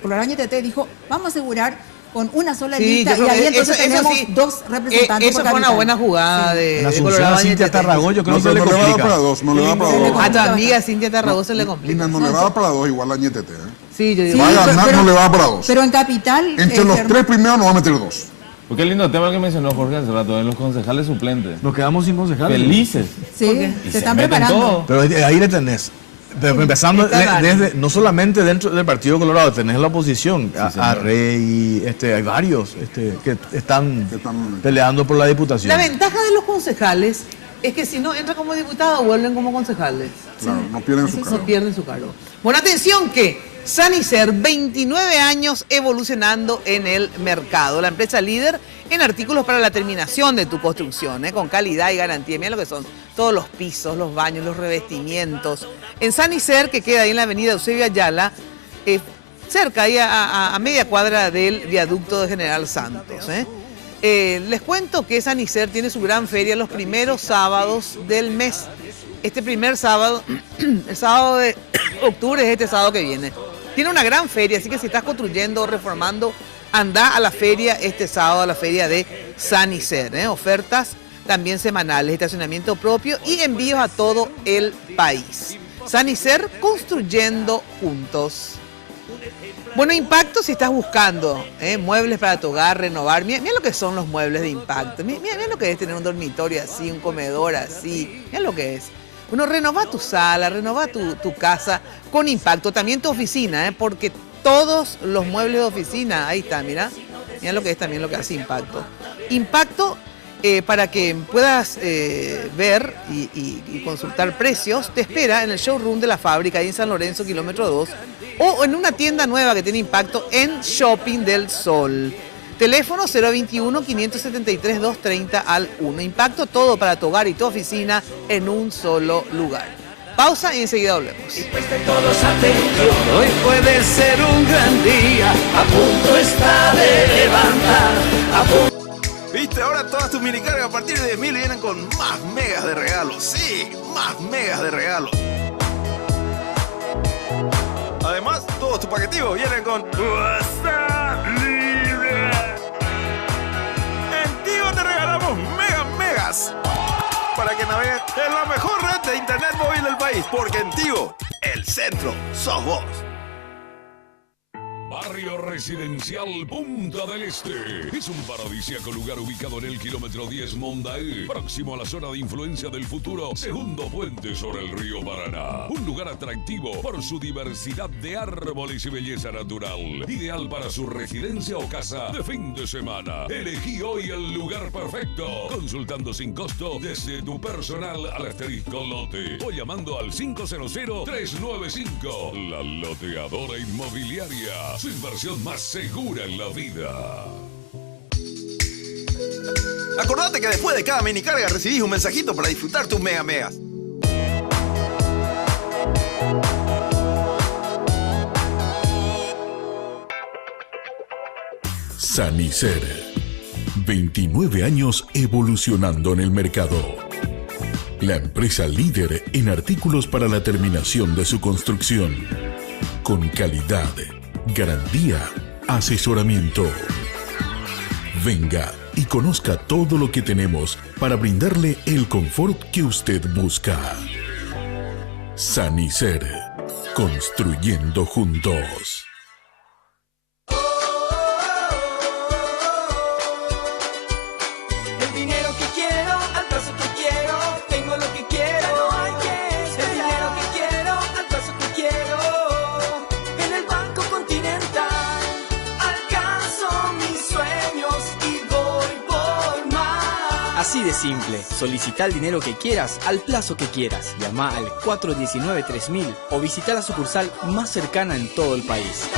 Colorado Añetete dijo, vamos a asegurar con una sola Sí, lista yo creo y ahí que entonces eso tenemos sí. dos representantes Eso por fue una capital. buena jugada Sí. de En Asunción Colorado a Cintia Añetete. Tarragó, yo creo No, que se pero le no le va a dar complica. para dos, no le va a dar para Se le dos. A tu complica amiga Cintia Tarragó se le Lina, complica. no le va a dar para dos igual a Ñetete. Sí, yo Sí, digo. Va a ganar, pero- no le va a dar para dos. Pero en capital... Entre los Germán- tres primeros nos va a meter dos. Porque qué lindo tema que mencionó Jorge hace rato, de los concejales suplentes. Nos quedamos sin concejales. Felices. Sí, Y se están meten preparando. todo. Pero ahí le tenés. Pero empezando Está Dani. desde, no solamente dentro del Partido Colorado, tenés la oposición, a señor. Rey, hay varios que están Que están- peleando por la diputación. La ventaja de los concejales es que si no entran como diputados, vuelven como concejales. Claro, no pierden su No cargo. pierden su cargo. Bueno, atención que Sanicer, 29 años evolucionando en el mercado. La empresa líder en artículos para la terminación de tu construcción, con calidad y garantía. Mira lo que son todos los pisos, los baños, los revestimientos. En Sanicer, que queda ahí en la avenida Eusebio Ayala, cerca, ahí a media cuadra del viaducto de General Santos. Les cuento que Sanicer tiene su gran feria los primeros sábados del mes. Este primer sábado, el sábado de octubre es este sábado que viene. Tiene una gran feria, así que si estás construyendo o reformando, anda a la feria este sábado, a la feria de Sanicer. Ofertas también semanales, estacionamiento propio y envíos a todo el país. Sanicer, construyendo juntos. Bueno, Impacto, si estás buscando muebles para tu hogar, renovar, mira lo que son los muebles de Impacto. Mira lo que es tener un dormitorio así, un comedor así. Mira lo que es. Bueno, renova tu sala, renova tu casa con Impacto. También tu oficina, porque todos los muebles de oficina, ahí está, mira. Mira lo que es también lo que hace Impacto. Impacto, para que puedas ver y consultar precios, te espera en el showroom de la fábrica, ahí en San Lorenzo, kilómetro 2, o en una tienda nueva que tiene Impacto en Shopping del Sol. Teléfono 021-573-230 al 1. Impacto, todo para tu hogar y tu oficina en un solo lugar. Pausa y enseguida volvemos. Todos atentos, hoy puede ser un gran día, a punto está de levantar, Viste, ahora todas tus minicargas a partir de 10.000 vienen con más megas de regalos. Sí, más megas de regalos. Además, todos tus paquetivos vienen con WhatsApp libre. En Tigo te regalamos megas para que navegues en la mejor red de internet móvil del país. Porque en Tigo, el centro sos vos. Barrio Residencial Punta del Este. Es un paradisíaco lugar ubicado en el kilómetro 10 Mondael, próximo a la zona de influencia del futuro segundo puente sobre el río Paraná. Un lugar atractivo por su diversidad de árboles y belleza natural. Ideal para su residencia o casa de fin de semana. Elegí hoy el lugar perfecto. Consultando sin costo desde tu personal al asterisco lote o llamando al 500-395. La Loteadora Inmobiliaria. Su inversión más segura en la vida. Acordate que después de cada mini carga recibís un mensajito para disfrutar tus mega megas. Sanicer. 29 años evolucionando en el mercado. La empresa líder en artículos para la terminación de su construcción. Con calidad, garantía, asesoramiento. Venga y conozca todo lo que tenemos para brindarle el confort que usted busca. Sanicer. Construyendo juntos. Así de simple, solicita el dinero que quieras al plazo que quieras. Llama al 419-3000 o visita la sucursal más cercana en todo el país.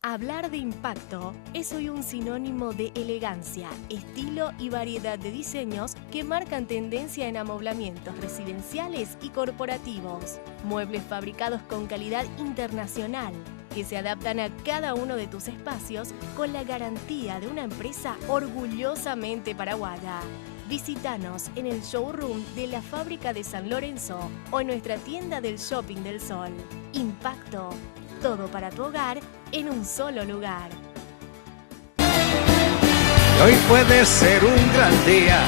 Hablar de impacto es hoy un sinónimo de elegancia, estilo y variedad de diseños que marcan tendencia en amoblamientos residenciales y corporativos. Muebles fabricados con calidad internacional que se adaptan a cada uno de tus espacios con la garantía de una empresa orgullosamente paraguaya. Visítanos en el showroom de la fábrica de San Lorenzo o en nuestra tienda del Shopping del Sol. Impacto. Todo para tu hogar en un solo lugar. Hoy puede ser un gran día,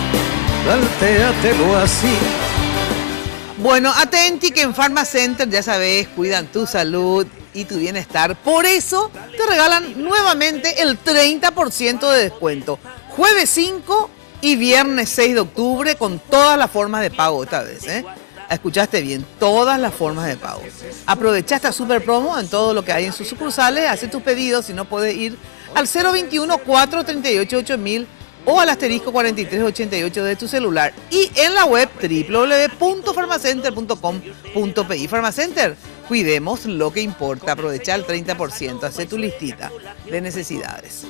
plantéatelo así. Bueno, atenti que en Pharmacenter, ya sabes, cuidan tu salud y tu bienestar. Por eso te regalan nuevamente el 30% de descuento. Jueves 5 y viernes 6 de octubre con todas las formas de pago esta vez, ¿eh? Escuchaste bien, todas las formas de pago. Aprovecha esta super promo en todo lo que hay en sus sucursales, hace tus pedidos, si no puedes ir al 021-438-8000 o al asterisco 4388 de tu celular y en la web www.farmacenter.com.pi. Farmacenter, cuidemos lo que importa, aprovecha el 30%, hace tu listita de necesidades.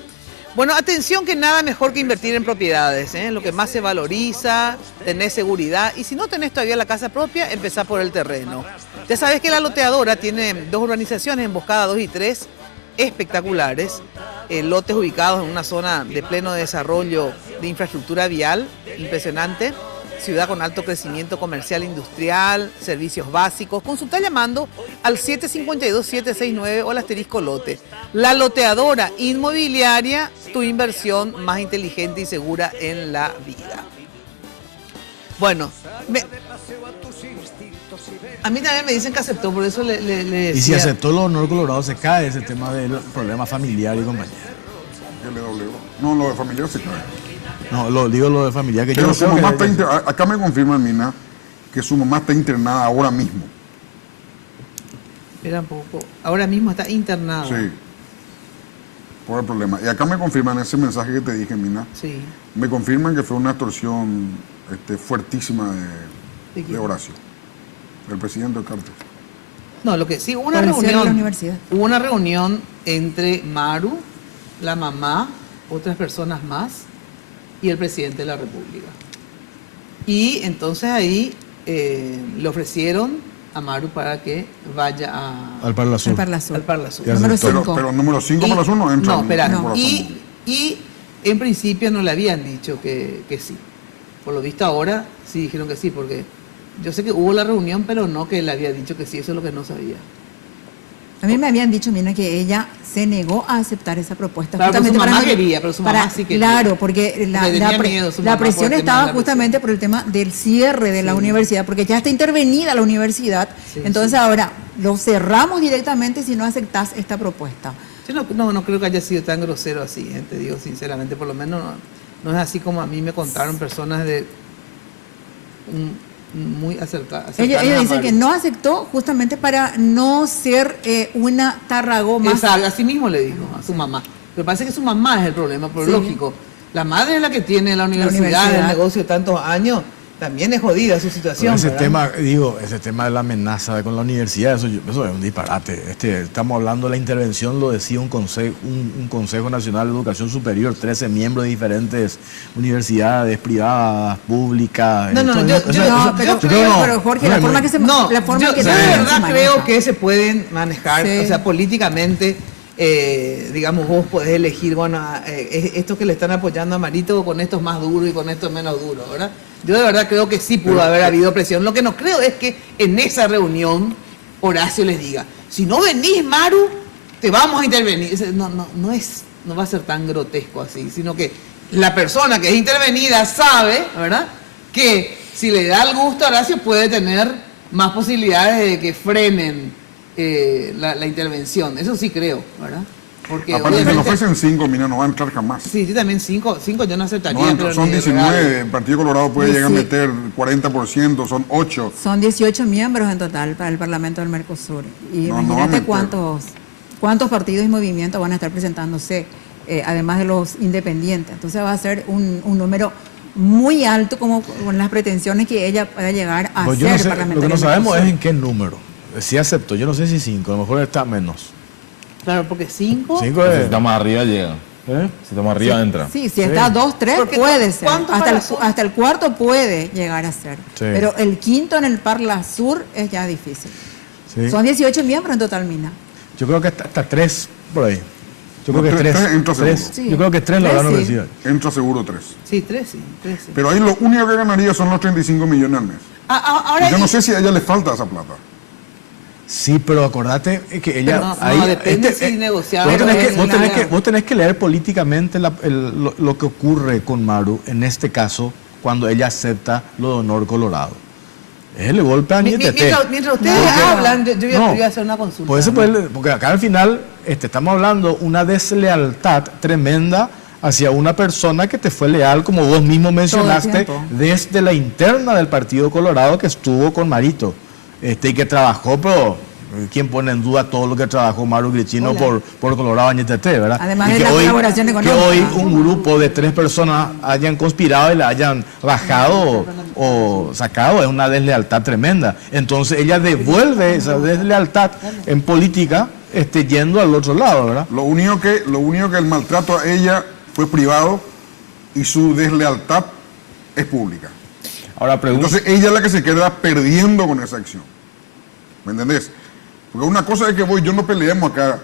Bueno, atención que nada mejor que invertir en propiedades, ¿eh? Lo que más se valoriza, tener seguridad y si no tenés todavía la casa propia, empezá por el terreno. Ya sabes que la loteadora tiene 2 urbanizaciones, Emboscada 2 y 3, espectaculares, lotes ubicados en una zona de pleno desarrollo de infraestructura vial, impresionante, ciudad con alto crecimiento comercial, industrial, servicios básicos. Consulta llamando al 752-769 o al asterisco lote. La Loteadora Inmobiliaria, tu inversión más inteligente y segura en la vida. Bueno, a mí también me dicen que aceptó, por eso le decía. Y si aceptó el honor colorado, se cae ese tema del problema familiar y compañía. No, lo de familiar se cae. No, lo de familiar que pero yo no mamá acá me confirman, Mina, que su mamá está internada ahora mismo. Espera un poco. Ahora mismo está internada. Sí. Por el problema. Y acá me confirman ese mensaje que te dije, Mina. Sí. Me confirman que fue una extorsión fuertísima de Horacio, el presidente del cártel. No, lo que sí, hubo una reunión entre Maru, la mamá, otras personas más y el presidente de la República. Y entonces ahí le ofrecieron a Maru para que vaya al Parla Sur. Al Parla Sur. Número 5. Pero número 5 Parla Sur no entra. No, espera. No. Y en principio no le habían dicho que sí. Por lo visto ahora sí dijeron que sí, porque yo sé que hubo la reunión, pero no que le había dicho que sí, eso es lo que no sabía. A mí me habían dicho, Mina, que ella se negó a aceptar esa propuesta. Claro, justamente pero su mamá para quería, pero su mamá sí quería. Claro, porque la presión estaba justamente por el tema del cierre de la universidad, porque ya está intervenida la universidad. Sí, entonces ahora lo cerramos directamente si no aceptás esta propuesta. Yo no creo que haya sido tan grosero así, te digo sinceramente, por lo menos no es así como a mí me contaron personas de muy acercadas. Ella dice que no aceptó justamente para no ser una tarragó más. Exacto, así mismo le dijo a su mamá. Pero parece que su mamá es el problema, pero lógico. La madre es la que tiene la universidad, el negocio de tantos años. También es jodida su situación. Ese tema de la amenaza con la universidad, eso es un disparate. Estamos hablando de la intervención, lo decía un Consejo Nacional de Educación Superior, 13 miembros de diferentes universidades privadas, públicas. Pero Jorge, la forma que se... yo de verdad creo que se pueden manejar, o sea, políticamente... digamos, vos podés elegir, bueno, estos que le están apoyando a Marito, con estos más duros y con estos menos duros, ¿verdad? Yo de verdad creo que sí pudo haber habido presión. Lo que no creo es que en esa reunión Horacio les diga, si no venís, Maru, te vamos a intervenir. No va a ser tan grotesco así, sino que la persona que es intervenida sabe, ¿verdad?, que si le da el gusto a Horacio puede tener más posibilidades de que frenen la intervención. Eso sí creo, ¿verdad? Porque aparte que nos ofrecen 5, mira, no va a entrar jamás. Sí, yo también 5 yo no aceptaría. No, pero son 19, el Partido Colorado puede llegar a meter 40%, son 8. Son 18 miembros en total para el Parlamento del Mercosur. Y imagínate cuántos partidos y movimientos van a estar presentándose, además de los independientes. Entonces va a ser un número muy alto, como con las pretensiones que ella pueda llegar a ser parlamentaria. Lo que no sabemos es en qué número. Sí acepto, yo no sé si 5, a lo mejor está menos. Claro, porque 5... 5 es... Si está más arriba llega. Si está más arriba entra. Sí, si está 2, 3 puede ser. Hasta el cuarto puede llegar a ser. Sí. Pero el quinto en el Parla Sur es ya difícil. Sí. Son 18 miembros en total, Mina. Yo creo que hasta 3 por ahí. Yo creo que 3. Entra seguro. Sí. Yo creo que 3 lo van a decir. Entra seguro 3. Sí, 3 sí. Pero ahí lo único que ganaría son los 35 millones al mes. Yo no sé si a ella le falta esa plata. Sí, pero acordate que ella... depende si negociar. Vos tenés que leer políticamente lo que ocurre con Maru, en este caso, cuando ella acepta lo de Honor Colorado. Es el golpe a NTT. Mientras ustedes hablan, yo voy a hacer una consulta. Porque acá al final estamos hablando una deslealtad tremenda hacia una persona que te fue leal, como vos mismo mencionaste, desde la interna del Partido Colorado que estuvo con Marito. Y que trabajó, pero ¿quién pone en duda todo lo que trabajó Maru Grichino por Colorado NTT, ¿verdad? Además de la colaboración económica. Que hoy un grupo de 3 personas hayan conspirado y la hayan bajado o sacado, es una deslealtad tremenda. Entonces ella devuelve esa deslealtad en política yendo al otro lado, ¿verdad? Lo único que el maltrato a ella fue privado y su deslealtad es pública. Ahora entonces ella es la que se queda perdiendo con esa acción. ¿Me entendés? Porque una cosa es que yo no peleemos acá,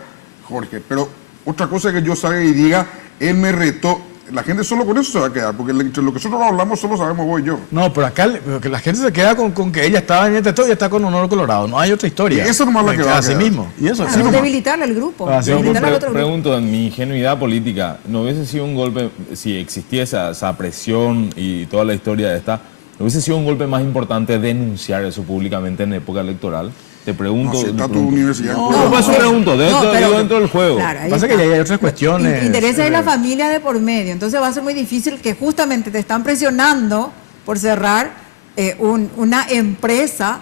Jorge, pero otra cosa es que yo salga y diga, él me retó. La gente solo con eso se va a quedar, porque entre lo que nosotros hablamos solo sabemos vos y yo. No, pero acá que la gente se queda con que ella estaba en este y está con Honor Colorado. No hay otra historia. Y eso nomás la que va a así mismo. Y eso es debilitarle al grupo. Pregunto, en mi ingenuidad política, ¿no hubiese sido un golpe, si existiese esa presión y toda la historia de esta, ¿no hubiese sido un golpe más importante denunciar eso públicamente en época electoral? Te pregunto. No, si está tu universidad. Por eso pregunto, dentro del juego. Claro, pasa que ya hay otras cuestiones. Intereses de la familia de por medio. Entonces va a ser muy difícil que justamente te están presionando por cerrar una empresa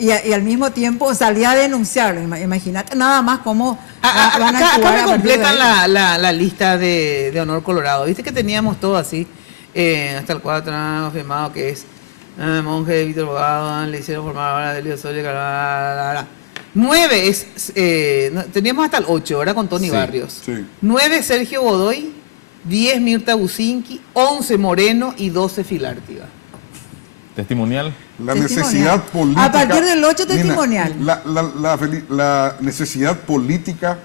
y al mismo tiempo salir a denunciarlo. Imagínate nada más cómo van a actuar. Acá me completan la lista de Honor Colorado. Viste que teníamos todo así. Hasta el 4 han afirmado que es monje Víctor Bogado, le hicieron formar ahora Delio Solle, 9 es, teníamos hasta el 8, ¿verdad? Con Tony Barrios. Sí. 9 Sergio Godoy, 10 Mirta Bucinqui, 11 Moreno y 12 Filártiga. ¿Testimonial? La necesidad política. A partir del 8 Nina, testimonial. La necesidad política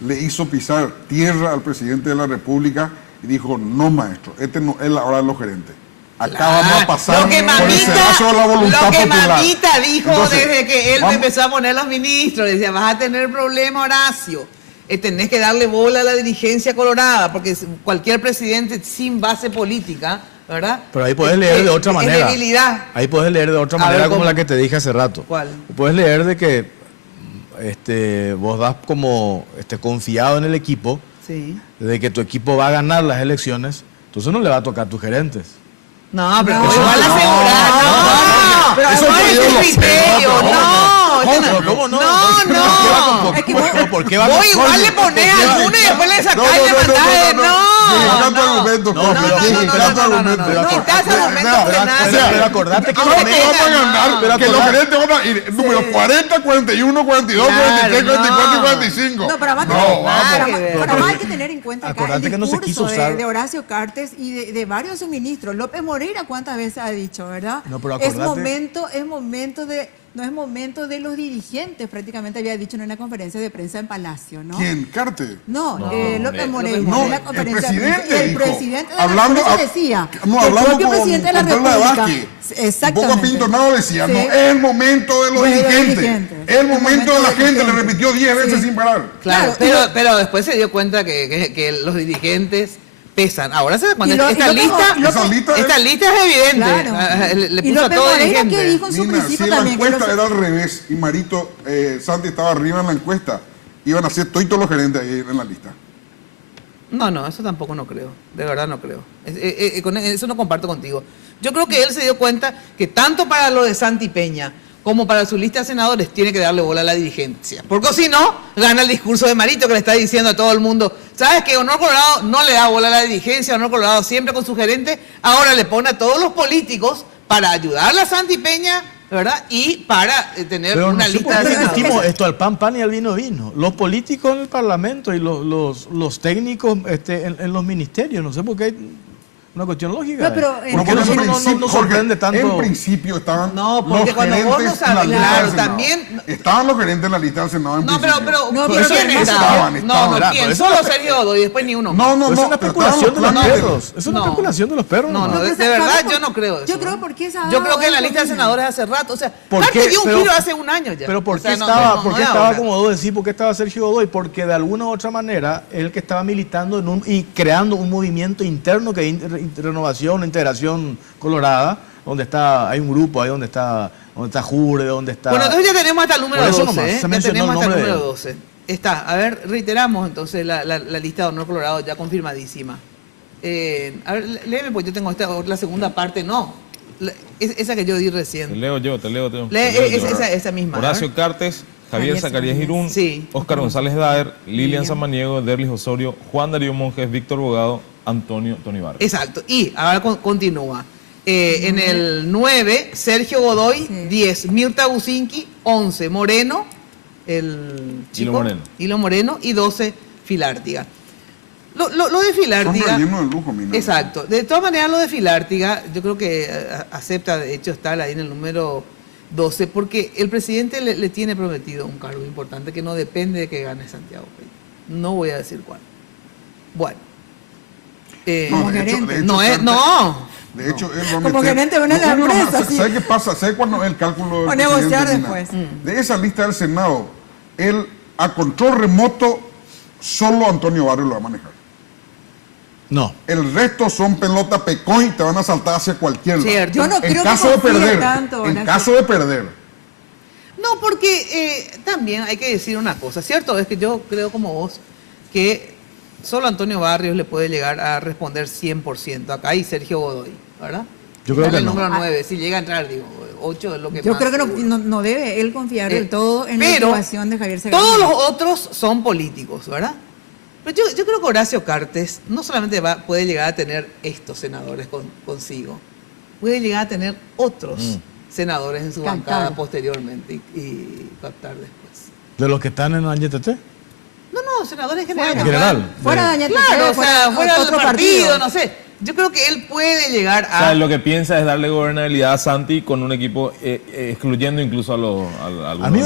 le hizo pisar tierra al presidente de la República y dijo, no maestro, este no es la hora de los gerentes. Acá vamos a pasar lo que por el sedazo de la voluntad lo que popular. Mamita dijo Entonces, desde que él vamos- empezó a poner los ministros, decía, vas a tener problema, Horacio. Tenés que darle bola a la dirigencia colorada, porque cualquier presidente sin base política, ¿verdad? Pero ahí puedes leer de otra manera. Es debilidad. Ahí puedes leer de otra A ver, manera como ¿cómo? la que te dije hace rato. ¿Cuál? Puedes leer de que vos das como confiado en el equipo, Sí. de que tu equipo va a ganar las elecciones, entonces no le va a tocar a tus gerentes. No, pero No, igual no, asegurar, no, pero eso igual es es el ideología. criterio, ¿Cómo no? no. ¿Por qué va Vos igual le ponés alguno y después le sacás y le mandás de Pero acordate que ¿Cómo vamos a ganar? Que los gerentes van a ir número 40, 41, 42, 43, 44 y 45. No, pero además, vamos. hay que tener en cuenta acá Acordate el que no se discurso quiso usar. de Horacio Cartes y de varios suministros. López Moreira, ¿cuántas veces ha dicho, verdad? No, pero es acordate- momento de... No es momento de los dirigentes, prácticamente había dicho en una conferencia de prensa en Palacio, ¿no? ¿Quién? ¿Carte? No, No, López Moreira, no, en la el conferencia presidente el dijo. presidente de la Hablando- República decía, no, el hablando propio con- presidente de la con Perla República, Vázquez. exactamente. Boca Pintonado decía, Sí. no, es el momento de los De los dirigentes. dirigentes. Es el momento de la gente, le repitió 10 veces Sí. sin parar. Claro, pero después se dio cuenta que los dirigentes pesan. Ahora se da cuenta. Y lo- Esta y López lista Mo- López- esta lista es evidente. Claro. Le Y puso a López todo Moreira, dirigente. ¿qué dijo en su Nina, principio si la también? Que encuesta los- era al revés y Marito Santi estaba arriba en la encuesta, iban a ser todos los gerentes ahí en la lista. No, eso tampoco no creo. De verdad no creo. Con eso no comparto contigo. Yo creo que él se dio cuenta que tanto para lo de Santi Peña como para su lista de senadores tiene que darle bola a la dirigencia. Porque si no, gana el discurso de Marito que le está diciendo a todo el mundo, ¿sabes que Honor Colorado no le da bola a la dirigencia? Honor Colorado siempre con su gerente, ahora le pone a todos los políticos para ayudarle a Santi Peña, ¿verdad? Y para tener Pero una no sé por lista qué de sentimos senadores. esto al pan y al vino. Los políticos en el Parlamento y los técnicos en los ministerios, no sé por qué hay una cuestión lógica. No, pero ¿Por qué no sorprende tanto? En principio estaban No, porque los cuando vos gerentes no en la sabes, lista claro, del Senado. también- Estaban los gerentes en la lista del Senado en No, principio. pero ¿quién estaba? estaban. No, ¿quién? Pero eso Solo no- Sergio Godoy y después ni uno. No, Pero es una pero especulación de los estaban los perros. Es una No. especulación de los perros. No, nomás. de ¿sabe verdad por- yo no creo eso. Yo creo porque se ha Yo dado creo que en la eso, lista de Nina. senadores hace rato, o sea, ¿Por Carte qué? dio un Pero- giro hace un año ya. Pero ¿por O sea, qué no, estaba, no, por no qué de estaba ahora. como vos decís, por qué estaba Sergio Godoy? Porque de alguna u otra manera es el que estaba militando y creando un movimiento interno que es renovación, una integración colorada, donde hay un grupo ahí donde está Jure, donde está... Bueno, entonces ya tenemos hasta el número Por eso 12, nomás, ¿eh? se Ya mencionó tenemos el hasta el nombre de número él. 12. Está, a ver, reiteramos entonces la lista de Honor Colorado ya confirmadísima. A ver, léeme, porque yo tengo la segunda parte, no. Esa que yo di Te recién. leo yo. Lee esa misma. a Horacio ver. Cartes, Javier Javier Zacarías Zacarías. Irún, Sí. Óscar González Daer, Lilian Lilian. Samaniego, Derlis Osorio, Juan Darío Monjes, Víctor Bogado, Antonio Tony Vargas. Exacto. Y ahora continúa. En el 9, Sergio Godoy, Sí. 10, Mirta Bucinqui, 11, Moreno, el chico, Hilo Moreno, y 12, Filártiga. Lo de Son Filártiga... relleno de lujo, mi nena. Exacto. De todas maneras, lo de Filártiga, yo creo que acepta, de hecho, estar ahí en el número 12, porque el presidente le tiene prometido un cargo importante que no depende de que gane Santiago Peña. No voy a decir cuál. Bueno. Como de hecho- gerente. de hecho, No es, Cartes- no. De hecho, él va a Como meter- gerente de una de las No, empresas, sí. ¿Sabe qué pasa? ¿Sabe cuándo es el cálculo del O negociar presidente, Nina? después. De esa lista del Senado, él a control remoto, solo Antonio Barrio lo va a manejar. No. El resto son pelota pecón y te van a saltar hacia cualquier lado. Cierto. Yo no En creo caso que de confíe perder, tanto en en caso de perder. No, porque también hay que decir una cosa, ¿cierto? Es que yo creo como vos que solo Antonio Barrios le puede llegar a responder 100% acá y Sergio Godoy, ¿verdad? Yo creo Está que el no. número 9, si llega a entrar, digo, 8 es lo que Yo más creo que seguro. no debe él confiar del todo en la pero motivación de Javier Zacarías. todos los otros son políticos, ¿verdad? Pero yo creo que Horacio Cartes no solamente puede llegar a tener estos senadores consigo, puede llegar a tener otros senadores en su Captar. bancada posteriormente y captar después. ¿De los que están en Añetete? No, senadores en general. En general. Fuera de Añetete, Claro, o sea, fuera del otro partido, no sé. Yo creo que él puede llegar O sea, lo que piensa es darle gobernabilidad a Santi con un equipo excluyendo incluso a los... A mí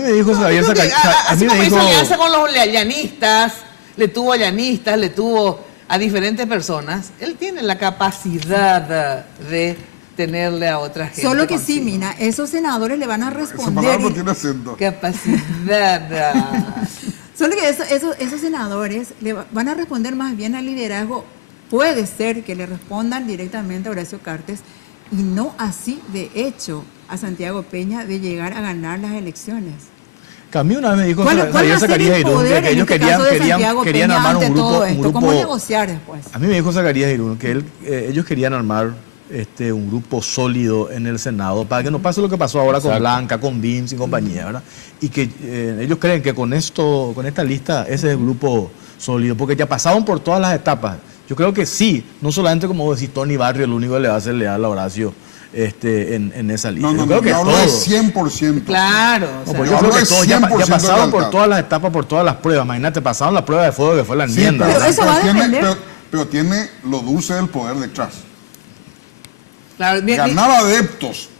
me dijo Javier Zacarías... Así como hizo alianza con los llanistas, le tuvo a llanistas, le tuvo a diferentes personas, él tiene la capacidad de tenerle a otra gente. Solo que consigo. sí, Mina, esos senadores le van a Esa responder. palabra no tiene acento. Capacidad. Solo que esos senadores le van a responder más bien al liderazgo. Puede ser que le respondan directamente a Horacio Cartes y no así, de hecho, a Santiago Peña de llegar a ganar las elecciones. Que a mí una vez me dijo ¿Cuál Javier va a ser Zacarías el Irún poder que en ellos este caso de Santiago querían Peña armar ante un grupo... todo esto? ¿Cómo negociar después? A mí me dijo Zacarías Irún que ellos querían armar un grupo sólido en el Senado para que no pase lo que pasó ahora con Blanca, con Vince y compañía, ¿verdad? Y que ellos creen que con esta lista ese es el grupo sólido, porque ya pasaron por todas las etapas. Yo creo que sí, no solamente como decir Tony Barrio, el único que le va a hacer leal a Horacio en esa lista. No, yo creo que yo hablo de 100%. Claro. No, pues yo creo que todos ya pasaron por todas las etapas, por todas las pruebas. Imagínate, pasaron la prueba de fuego que fue la enmienda. Pero eso va a depender. Pero tiene lo dulce del poder detrás. Claro, ganar adeptos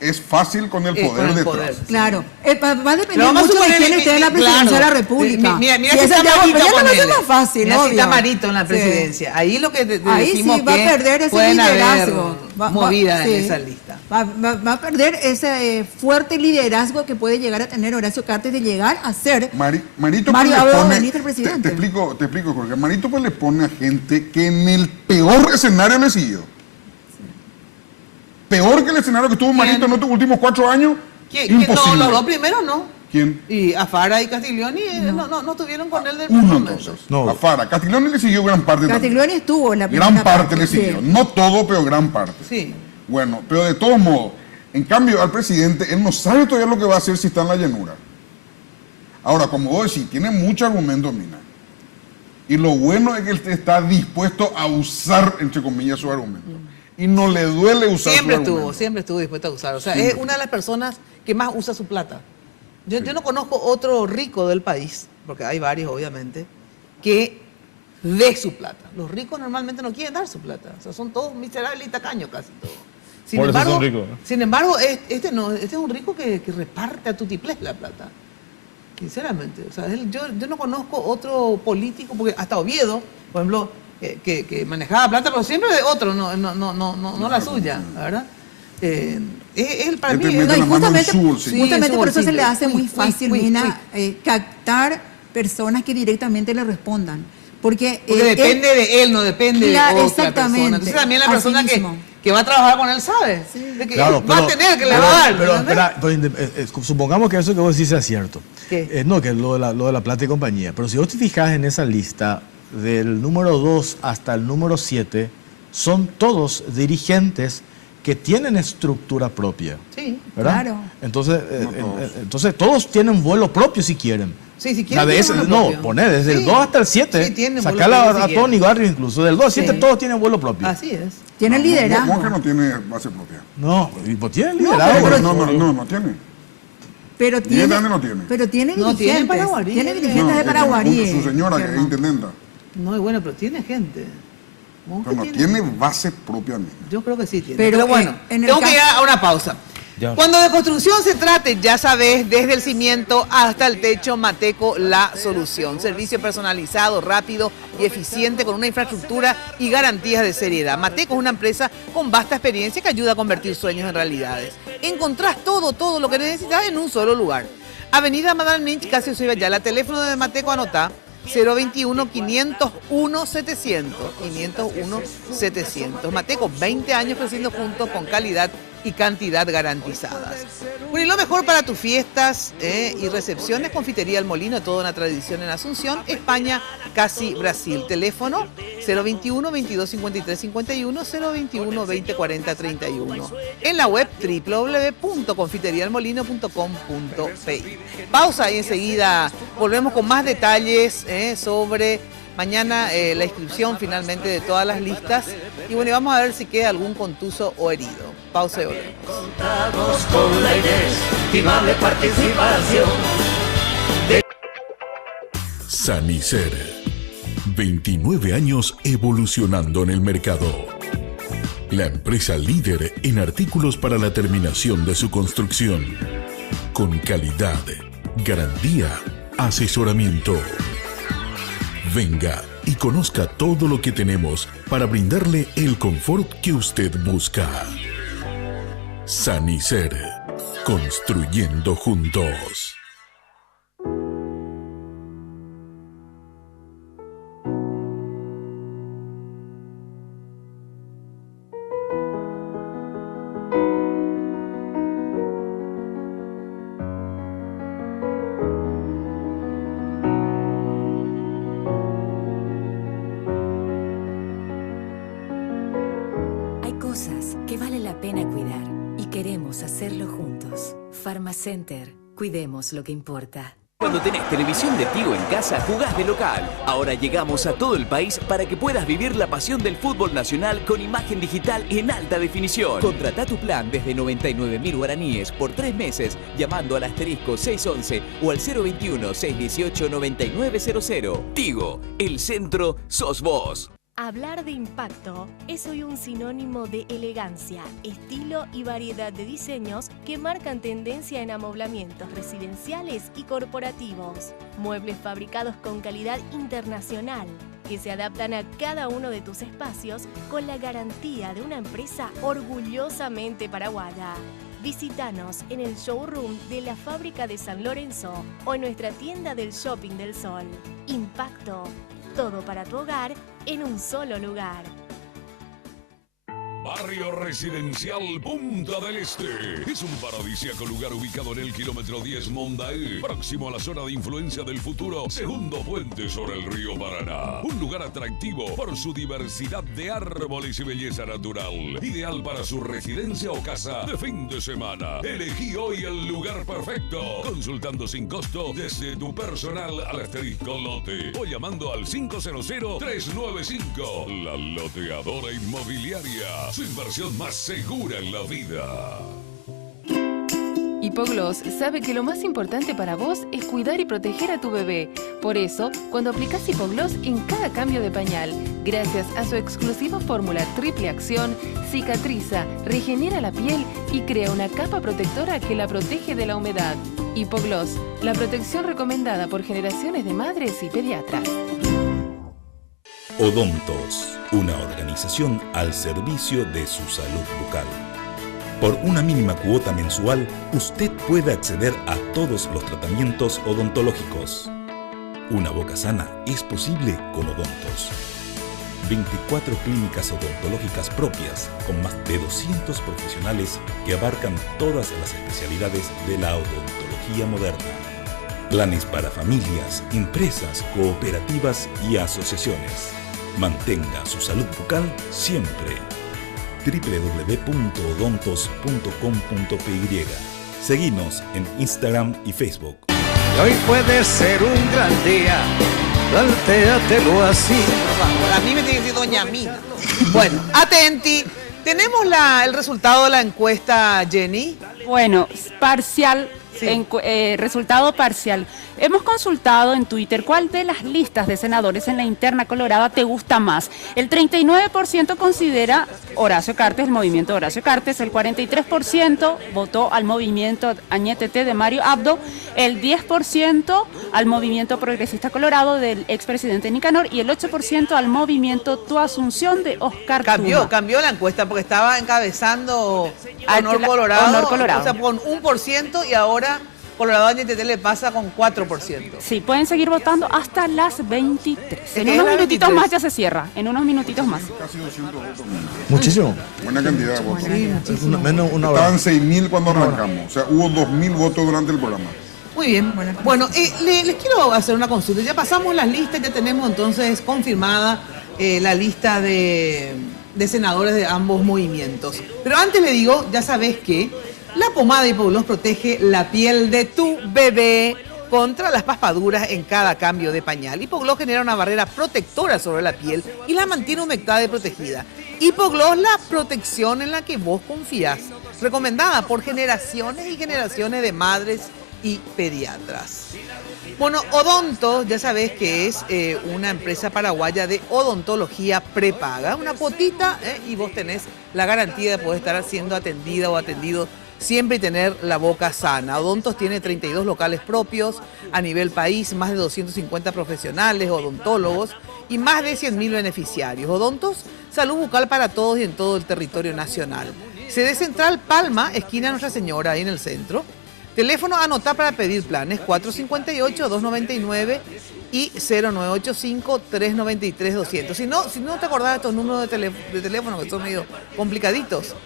es fácil con el poder detrás. Poder. Claro, va a depender mucho de quién esté en la presidencia de la República. Mira si si está Marito, no va a ser más fácil, mira obvio. si está Marito en la presidencia. Sí. Ahí lo que ahí decimos sí va a perder ese liderazgo. Movida en esa lista. Va a perder ese fuerte liderazgo que puede llegar a tener Horacio Cartes de llegar a ser Marito Mario pues Abdo Benítez, presidente. Te explico, Jorge. Marito pues le pone a gente que en el peor escenario le siguió. Peor que el escenario que tuvo Marito en los últimos 4 años. Imposible. No, los dos primeros no. ¿Quién? Y Afara y Castiglioni no estuvieron con él del uno entonces. No. Afara. Castiglioni le siguió gran parte. Castiglioni estuvo en la primera gran parte le siguió. Sí. No todo, pero gran parte. Sí. Bueno, pero de todos modos, en cambio al presidente, él no sabe todavía lo que va a hacer si está en la llanura. Ahora, como vos decís, tiene mucho argumento, Mina. Y lo bueno es que él está dispuesto a usar, entre comillas, su argumento. Y no le duele usar siempre su argumento. Siempre estuvo dispuesto a usar. O sea, siempre. Es una de las personas que más usa su plata. Yo no conozco otro rico del país, porque hay varios obviamente, que dé su plata. Los ricos normalmente no quieren dar su plata. O sea, son todos miserables y tacaños casi todos. Por eso son ricos. Sin embargo, este es un rico que reparte a tutiplés la plata. Sinceramente. O sea, yo no conozco otro político, porque hasta Oviedo, por ejemplo, que manejaba plata, pero siempre de otro, no la suya, ¿verdad? Él para mí... justamente por eso se le hace muy fácil, Mina, captar personas que directamente le respondan. Porque depende de él, no depende de otra exactamente, persona. Entonces también la persona que va a trabajar con él sabe de que claro, va a tener que le va a dar. Pero supongamos que eso que vos decís sea cierto. No, que es lo de la plata y compañía. Pero si vos te fijas en esa lista, del número 2 hasta el número 7, son todos dirigentes que tienen estructura propia. Sí, ¿verdad? Claro. Entonces todos tienen vuelo propio si quieren. Sí, si quieren. Poner desde el 2 hasta el 7. Sacarla a Tony Barrio incluso. Del 2 al 7 todos tienen vuelo propio. Así es. Tienen liderazgo. ¿Cómo que no tiene base propia? No, pues tienen liderazgo. No tiene. Pero tiene. No tiene. Pero tiene dirigentes. Tiene dirigentes de Paraguarí. Su señora, que es intendenta. No, bueno, pero tiene gente. Pero no tiene base propia. Yo creo que sí tiene. Pero bueno, tengo que ir a una pausa. Cuando de construcción se trate, ya sabes, desde el cimiento hasta el techo, Mateco, la solución. Servicio personalizado, rápido y eficiente con una infraestructura y garantías de seriedad. Mateco es una empresa con vasta experiencia que ayuda a convertir sueños en realidades. Encontrás todo lo que necesitas en un solo lugar. Avenida Madame Minch, casi Ciudad Yala. Teléfono de Mateco, anotá. 021-501-700. 501-700. Mateco, 20 años creciendo juntos con calidad y cantidad garantizadas. Bueno, y lo mejor para tus fiestas y recepciones, Confitería El Molino, toda una tradición en Asunción, España, casi Brasil. Teléfono 021-2253-51, 021-2040-31. En la web www.confiterialmolino.com.pi. Pausa y enseguida volvemos con más detalles sobre mañana la inscripción finalmente de todas las listas. Y bueno, vamos a ver si queda algún contuso o herido. Pausa y volvemos. Contamos con la inestimable participación de Sanicer. 29 años evolucionando en el mercado. La empresa líder en artículos para la terminación de su construcción. Con calidad, garantía, asesoramiento. Venga y conozca todo lo que tenemos para brindarle el confort que usted busca. Sanicer, construyendo juntos. Center. Cuidemos lo que importa. Cuando tenés televisión de Tigo en casa, jugás de local. Ahora llegamos a todo el país para que puedas vivir la pasión del fútbol nacional con imagen digital en alta definición. Contratá tu plan desde 99.000 guaraníes por 3 meses llamando al asterisco 611 o al 021-618-9900. Tigo, el centro sos vos. Hablar de impacto es hoy un sinónimo de elegancia, estilo y variedad de diseños que marcan tendencia en amoblamientos residenciales y corporativos. Muebles fabricados con calidad internacional, que se adaptan a cada uno de tus espacios con la garantía de una empresa orgullosamente paraguaya. Visítanos en el showroom de la fábrica de San Lorenzo o en nuestra tienda del Shopping del Sol. Impacto. Todo para tu hogar en un solo lugar. Barrio Residencial Punta del Este. Es un paradisíaco lugar ubicado en el kilómetro 10 Mondaé, próximo a la zona de influencia del futuro segundo puente sobre el río Paraná. Un lugar atractivo por su diversidad de árboles y belleza natural. Ideal para su residencia o casa de fin de semana. Elegí hoy el lugar perfecto. Consultando sin costo desde tu personal al asterisco lote o llamando al 500-395. La Loteadora Inmobiliaria. Su inversión más segura en la vida. Hipogloss sabe que lo más importante para vos es cuidar y proteger a tu bebé. Por eso, cuando aplicás Hipogloss en cada cambio de pañal, gracias a su exclusiva fórmula triple acción, cicatriza, regenera la piel y crea una capa protectora que la protege de la humedad. Hipogloss, la protección recomendada por generaciones de madres y pediatras. Odontos, una organización al servicio de su salud bucal. Por una mínima cuota mensual, usted puede acceder a todos los tratamientos odontológicos. Una boca sana es posible con Odontos. 24 clínicas odontológicas propias con más de 200 profesionales que abarcan todas las especialidades de la odontología moderna. Planes para familias, empresas, cooperativas y asociaciones. Mantenga su salud bucal siempre. www.odontos.com.py. Seguinos en Instagram y Facebook. Hoy puede ser un gran día, plantéatelo así. A mí me tiene que decir Doña Mina. Bueno, atenti. Tenemos el resultado de la encuesta, Jenny. Bueno, parcial. Sí. Resultado parcial. Hemos consultado en Twitter cuál de las listas de senadores en la interna colorada te gusta más. El 39% considera Horacio Cartes, el movimiento Horacio Cartes. El 43% votó al movimiento Añetete de Mario Abdo. El 10% al movimiento progresista colorado del expresidente Nicanor. Y el 8% al movimiento Tu Asunción de Oscar Tuma. Cambió la encuesta porque estaba encabezando Honor Colorado. O sea, con 1% y ahora Colorado Añetete le pasa con 4%. Sí, pueden seguir votando hasta las 23. En unos minutitos más ya se cierra. En unos minutitos más. Casi 200 votos. Muchísimo. Buena cantidad de votos. Sí, menos una hora. Estaban 6.000 cuando arrancamos. O sea, hubo 2.000 votos durante el programa. Muy bien. Bueno, les quiero hacer una consulta. Ya pasamos las listas, ya tenemos entonces confirmada la lista de senadores de ambos movimientos. Pero antes le digo, ya sabes que la pomada Hipogloss protege la piel de tu bebé contra las paspaduras en cada cambio de pañal. Hipogloss genera una barrera protectora sobre la piel y la mantiene humectada y protegida. Hipogloss, la protección en la que vos confías. Recomendada por generaciones y generaciones de madres y pediatras. Bueno, Odonto, ya sabes que es una empresa paraguaya de odontología prepaga. Una cuotita y vos tenés la garantía de poder estar siendo atendida o atendido siempre y tener la boca sana. Odontos tiene 32 locales propios a nivel país, más de 250 profesionales, odontólogos y más de 100.000 beneficiarios. Odontos, salud bucal para todos y en todo el territorio nacional. Sede central Palma, esquina Nuestra Señora, ahí en el centro. Teléfono anotá para pedir planes, 458-299 y 0985-393-200. Si no te acordás de estos números de teléfono que son medio complicaditos,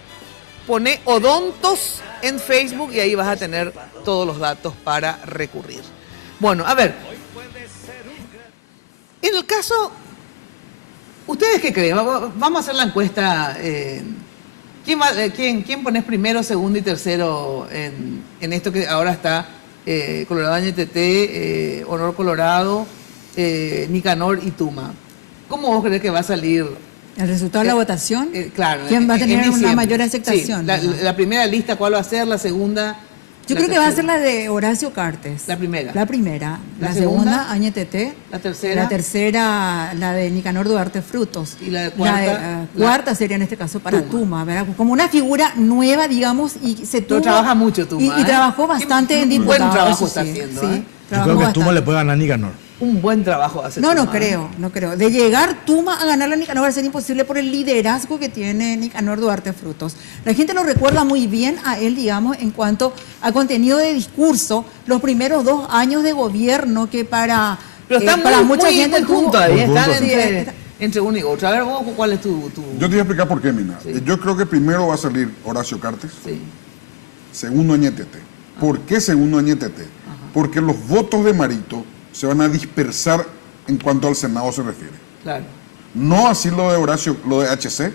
pone Odontos en Facebook y ahí vas a tener todos los datos para recurrir. Bueno, a ver, en el caso, ¿ustedes qué creen? Vamos a hacer la encuesta. ¿Quién pones primero, segundo y tercero en esto que ahora está Colorado Añetete, Honor Colorado, Nicanor y Tuma? ¿Cómo vos crees que va a salir el resultado de la votación? Claro. ¿Quién va a tener una mayor aceptación? Sí, la primera lista, ¿cuál va a ser? La segunda. Yo creo que va a ser la de Horacio Cartes. La primera. La primera. La segunda, Añetete. La tercera. La tercera, la de Nicanor Duarte Frutos. Y la de cuarta. Cuarta sería en este caso para Tuma, ¿verdad? Como una figura nueva, digamos, y se tuvo. Trabaja mucho Tuma. Y trabajó bastante en diputados. Buen trabajo está haciendo. Sí, yo creo que Tuma le puede ganar a Nicanor. Un buen trabajo hace No, Tuma. no creo. De llegar Tuma a ganarle a Nicanor va a ser imposible por el liderazgo que tiene Nicanor Duarte Frutos. La gente lo recuerda muy bien a él, digamos, en cuanto a contenido de discurso, los primeros 2 años de gobierno que para mucha gente tuvo. Están entre uno y otro. A ver, vos, ¿cuál es tu...? Yo te voy a explicar por qué, Mina. Sí. Yo creo que primero va a salir Horacio Cartes. Sí. Segundo, Añetete. ¿Por qué segundo Añetete? Porque los votos de Marito se van a dispersar en cuanto al Senado se refiere. Claro. No así lo de Horacio, lo de HC,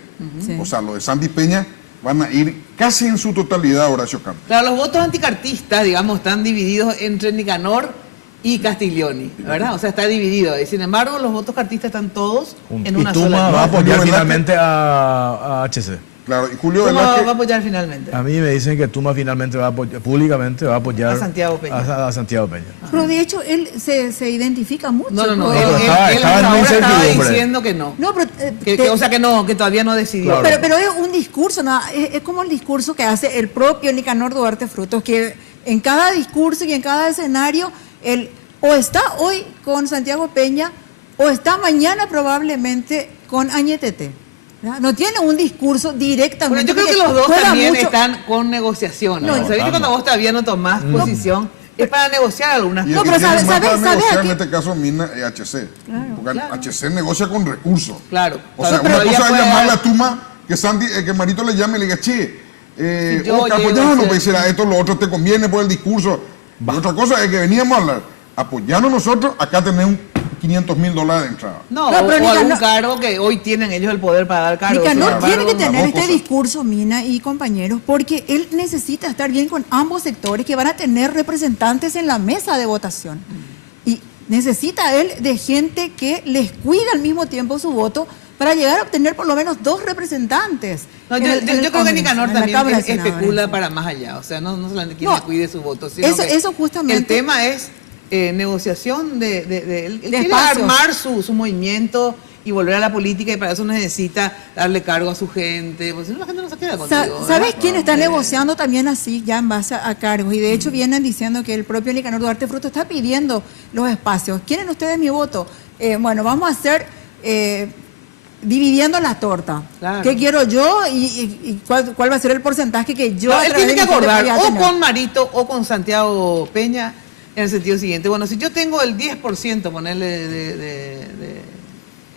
o sea, lo de Sandy Peña, van a ir casi en su totalidad a Horacio Cartes. Claro, los votos anticartistas, digamos, están divididos entre Nicanor y Castiglioni, ¿verdad? O sea, está dividido. Y sin embargo, los votos cartistas están todos en una sola. Y Tuma va a apoyar finalmente a HC. Claro, y Julio Tuma va a apoyar finalmente. A mí me dicen que Tuma finalmente va a apoyar, públicamente va a apoyar a Santiago Peña. A Santiago Peña. Pero de hecho él se identifica mucho. No. Él estaba diciendo que no. No, pero o sea que no, que todavía no decidió. Claro. Pero es un discurso, ¿no? Es como el discurso que hace el propio Nicanor Duarte Frutos, que en cada discurso y en cada escenario él o está hoy con Santiago Peña o está mañana probablemente con Añetete. No tiene un discurso directamente. Bueno, yo creo que los dos también están con negociaciones. No, ¿sabes que cuando vos todavía no tomás posición es para negociar algunas cosas? No, pero ¿sabes en este caso Mina y HC? Claro, porque HC negocia con recursos. Claro. O sea, una cosa es llamarle a Tuma, que Marito le llame y le diga, che, Oscar, pues yo no decir a esto, lo otro te conviene por el discurso. Y otra cosa es que veníamos a hablar, apoyarnos nosotros, acá tenemos $500,000 de entrada. No, pero algún cargo que hoy tienen ellos el poder para dar cargos. Nicanor tiene que tener este discurso, Mina y compañeros, porque él necesita estar bien con ambos sectores que van a tener representantes en la mesa de votación. Y necesita él de gente que les cuida al mismo tiempo su voto para llegar a obtener por lo menos 2 representantes. No, yo creo que Nicanor también especula para más allá. O sea, no solamente quien le cuide su voto, sino eso justamente. El tema es negociación él quiere armar su movimiento y volver a la política, y para eso necesita darle cargo a su gente, porque si no la gente no se queda contigo. ¿Sabes quién está negociando también así, ya en base a cargos? Y de hecho vienen diciendo que el propio Nicanor Duarte Frutos está pidiendo los espacios. ¿Quieren ustedes mi voto? Bueno, vamos a hacer dividiendo la torta. Claro. ¿Qué quiero yo y cuál va a ser el porcentaje que yo... Él tiene que acordar o con Marito o con Santiago Peña, en el sentido siguiente. Bueno, si yo tengo el 10%, ponerle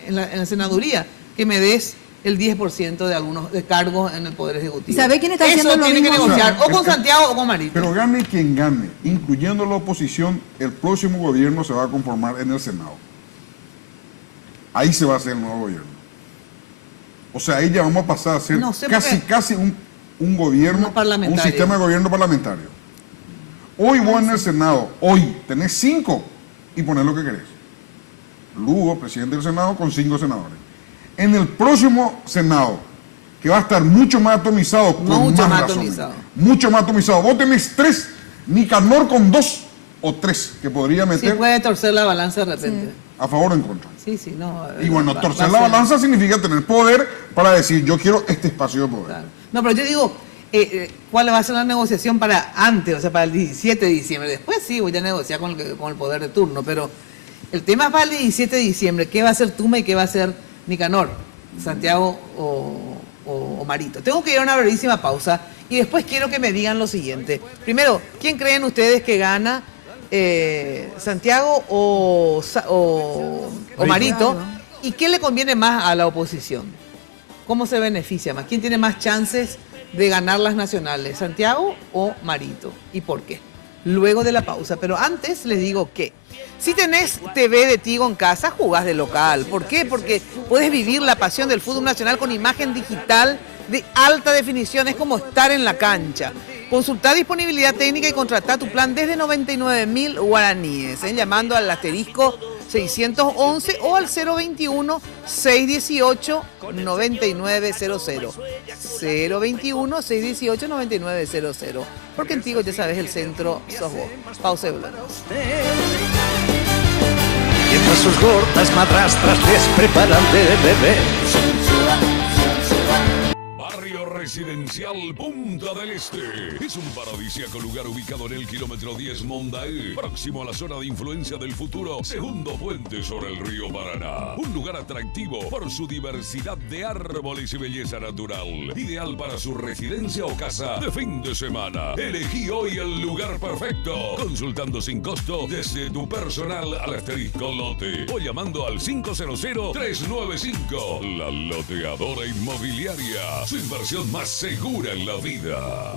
en la senaduría, que me des el 10% de algunos de cargos en el Poder Ejecutivo. ¿Sabe quién está haciendo lo mismo? Eso tiene que negociar o con Santiago o con Marito. Pero gane quien gane, incluyendo la oposición, el próximo gobierno se va a conformar en el Senado. Ahí se va a hacer el nuevo gobierno. O sea, ahí ya vamos a pasar a ser casi un gobierno, un sistema de gobierno parlamentario. Hoy vos en el Senado, hoy tenés 5 y ponés lo que querés. Lugo, presidente del Senado, con 5 senadores. En el próximo Senado, que va a estar mucho más atomizado, mucho más atomizado. Vos tenés Nicanor con 2 o 3 que podría meter. Sí, puede torcer la balanza de repente. ¿A favor o en contra? Sí, no. Y bueno, torcer la balanza significa tener poder para decir, yo quiero este espacio de poder. Claro. No, pero yo digo, ¿cuál va a ser la negociación para antes, o sea, para el 17 de diciembre? Después sí, voy a negociar con el poder de turno, pero el tema para el 17 de diciembre, ¿qué va a hacer Tuma y qué va a hacer Nicanor, Santiago o Marito? Tengo que ir a una brevísima pausa y después quiero que me digan lo siguiente. Primero, ¿quién creen ustedes que gana? Santiago o Marito, ¿y qué le conviene más a la oposición? ¿Cómo se beneficia más? ¿Quién tiene más chances de ganar las nacionales, Santiago o Marito? ¿Y por qué? Luego de la pausa, pero antes les digo que si tenés TV de Tigo en casa, jugás de local. ¿Por qué? Porque puedes vivir la pasión del fútbol nacional con imagen digital de alta definición, es como estar en la cancha. Consulta disponibilidad técnica y contrata tu plan desde 99.000 guaraníes, llamando al asterisco 611 o al 021-618-9900. 021-618-9900. Porque en Tigo, ya sabes, el centro sos vos. Pausa y volvemos. Mientras sus gordas madrastras les preparan de beber. Residencial Punta del Este. Es un paradisíaco lugar ubicado en el kilómetro 10 Mondaé, próximo a la zona de influencia del futuro segundo puente sobre el río Paraná. Un lugar atractivo por su diversidad de árboles y belleza natural. Ideal para su residencia o casa de fin de semana. Elegí hoy el lugar perfecto. Consultando sin costo desde tu personal al asterisco lote o llamando al 500-395. La Loteadora Inmobiliaria. Su inversión más segura en la vida.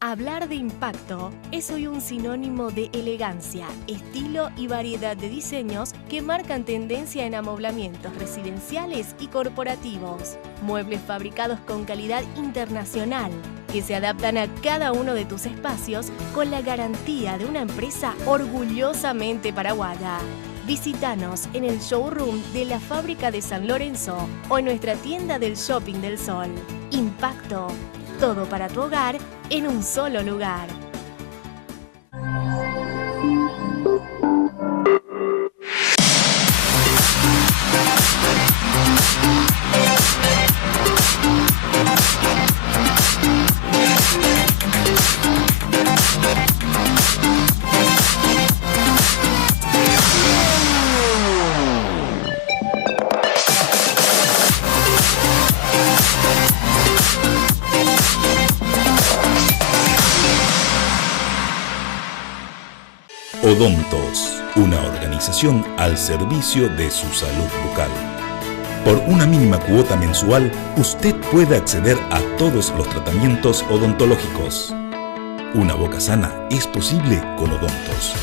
Hablar de impacto es hoy un sinónimo de elegancia, estilo y variedad de diseños que marcan tendencia en amoblamientos residenciales y corporativos. Muebles fabricados con calidad internacional que se adaptan a cada uno de tus espacios con la garantía de una empresa orgullosamente paraguaya. Visítanos en el showroom de la fábrica de San Lorenzo o en nuestra tienda del Shopping del Sol. Impacto, todo para tu hogar en un solo lugar. Odontos, una organización al servicio de su salud bucal. Por una mínima cuota mensual, usted puede acceder a todos los tratamientos odontológicos. Una boca sana es posible con Odontos.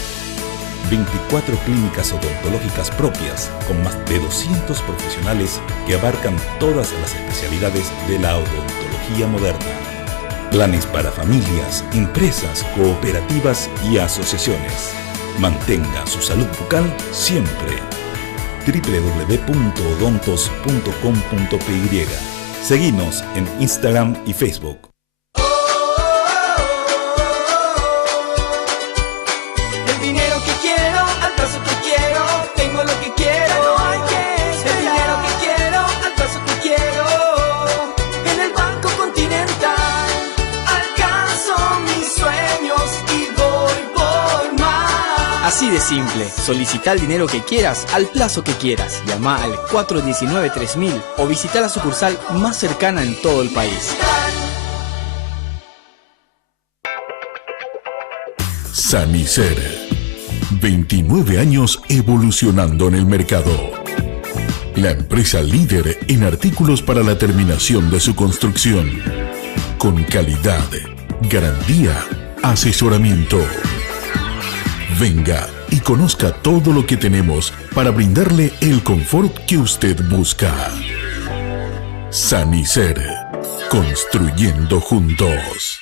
24 clínicas odontológicas propias con más de 200 profesionales que abarcan todas las especialidades de la odontología moderna. Planes para familias, empresas, cooperativas y asociaciones. Mantenga su salud bucal siempre. www.odontos.com.py. Seguinos en Instagram y Facebook. El dinero que quiero, al paso que quiero, tengo lo que quiero, no hay que esperar. El dinero que quiero, al paso que quiero, en el Banco Continental, alcanzo mis sueños y voy por más. Así de simple, solicita el dinero que quieras al plazo que quieras. Llama al 419-3000 o visita la sucursal más cercana en todo el país. Sanicer. 29 años evolucionando en el mercado. La empresa líder en artículos para la terminación de su construcción. Con calidad, garantía, asesoramiento. Venga y conozca todo lo que tenemos para brindarle el confort que usted busca. Sanicer. Construyendo juntos.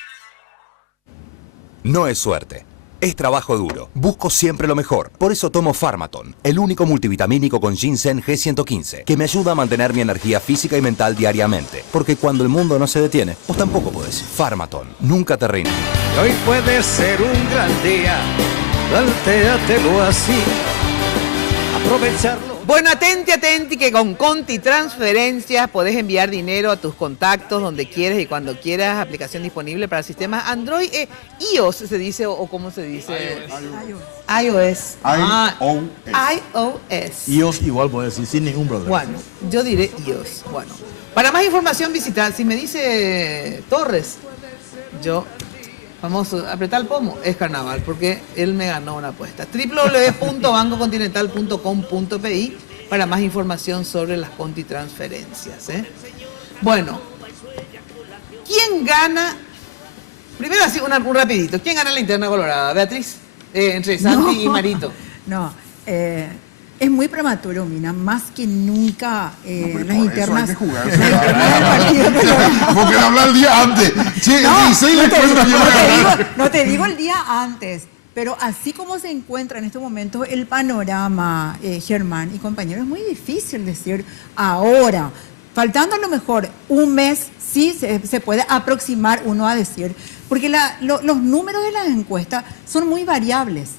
No es suerte, es trabajo duro. Busco siempre lo mejor. Por eso tomo Pharmaton, el único multivitamínico con ginseng G115, que me ayuda a mantener mi energía física y mental diariamente. Porque cuando el mundo no se detiene, vos tampoco podés. Pharmaton, nunca te rindes. Hoy puede ser un gran día, plantéatelo así, aprovecharlo. Bueno, atenti, que con Conti Transferencias podés enviar dinero a tus contactos donde quieras y cuando quieras. Aplicación disponible para sistemas Android e iOS, se dice, o ¿cómo se dice? iOS. iOS. iOS igual puedes decir, sin ningún problema. Bueno, yo diré iOS. Bueno, para más información visita, si me dice Torres, yo... Famoso, apretar el pomo, es carnaval, porque él me ganó una apuesta. www.bancocontinental.com.pi para más información sobre las Conti Transferencias. Bueno, ¿quién gana? Primero así, un rapidito. ¿Quién gana la interna colorada? Beatriz, entre Santi y Marito. No, es muy prematuro, Mina, más que nunca las internas. Porque hablar el día antes. Che, No te digo el día antes, pero así como se encuentra en este momento el panorama, Germán y compañeros, es muy difícil decir ahora. Faltando a lo mejor un mes, sí se puede aproximar uno a decir, porque los números de las encuestas son muy variables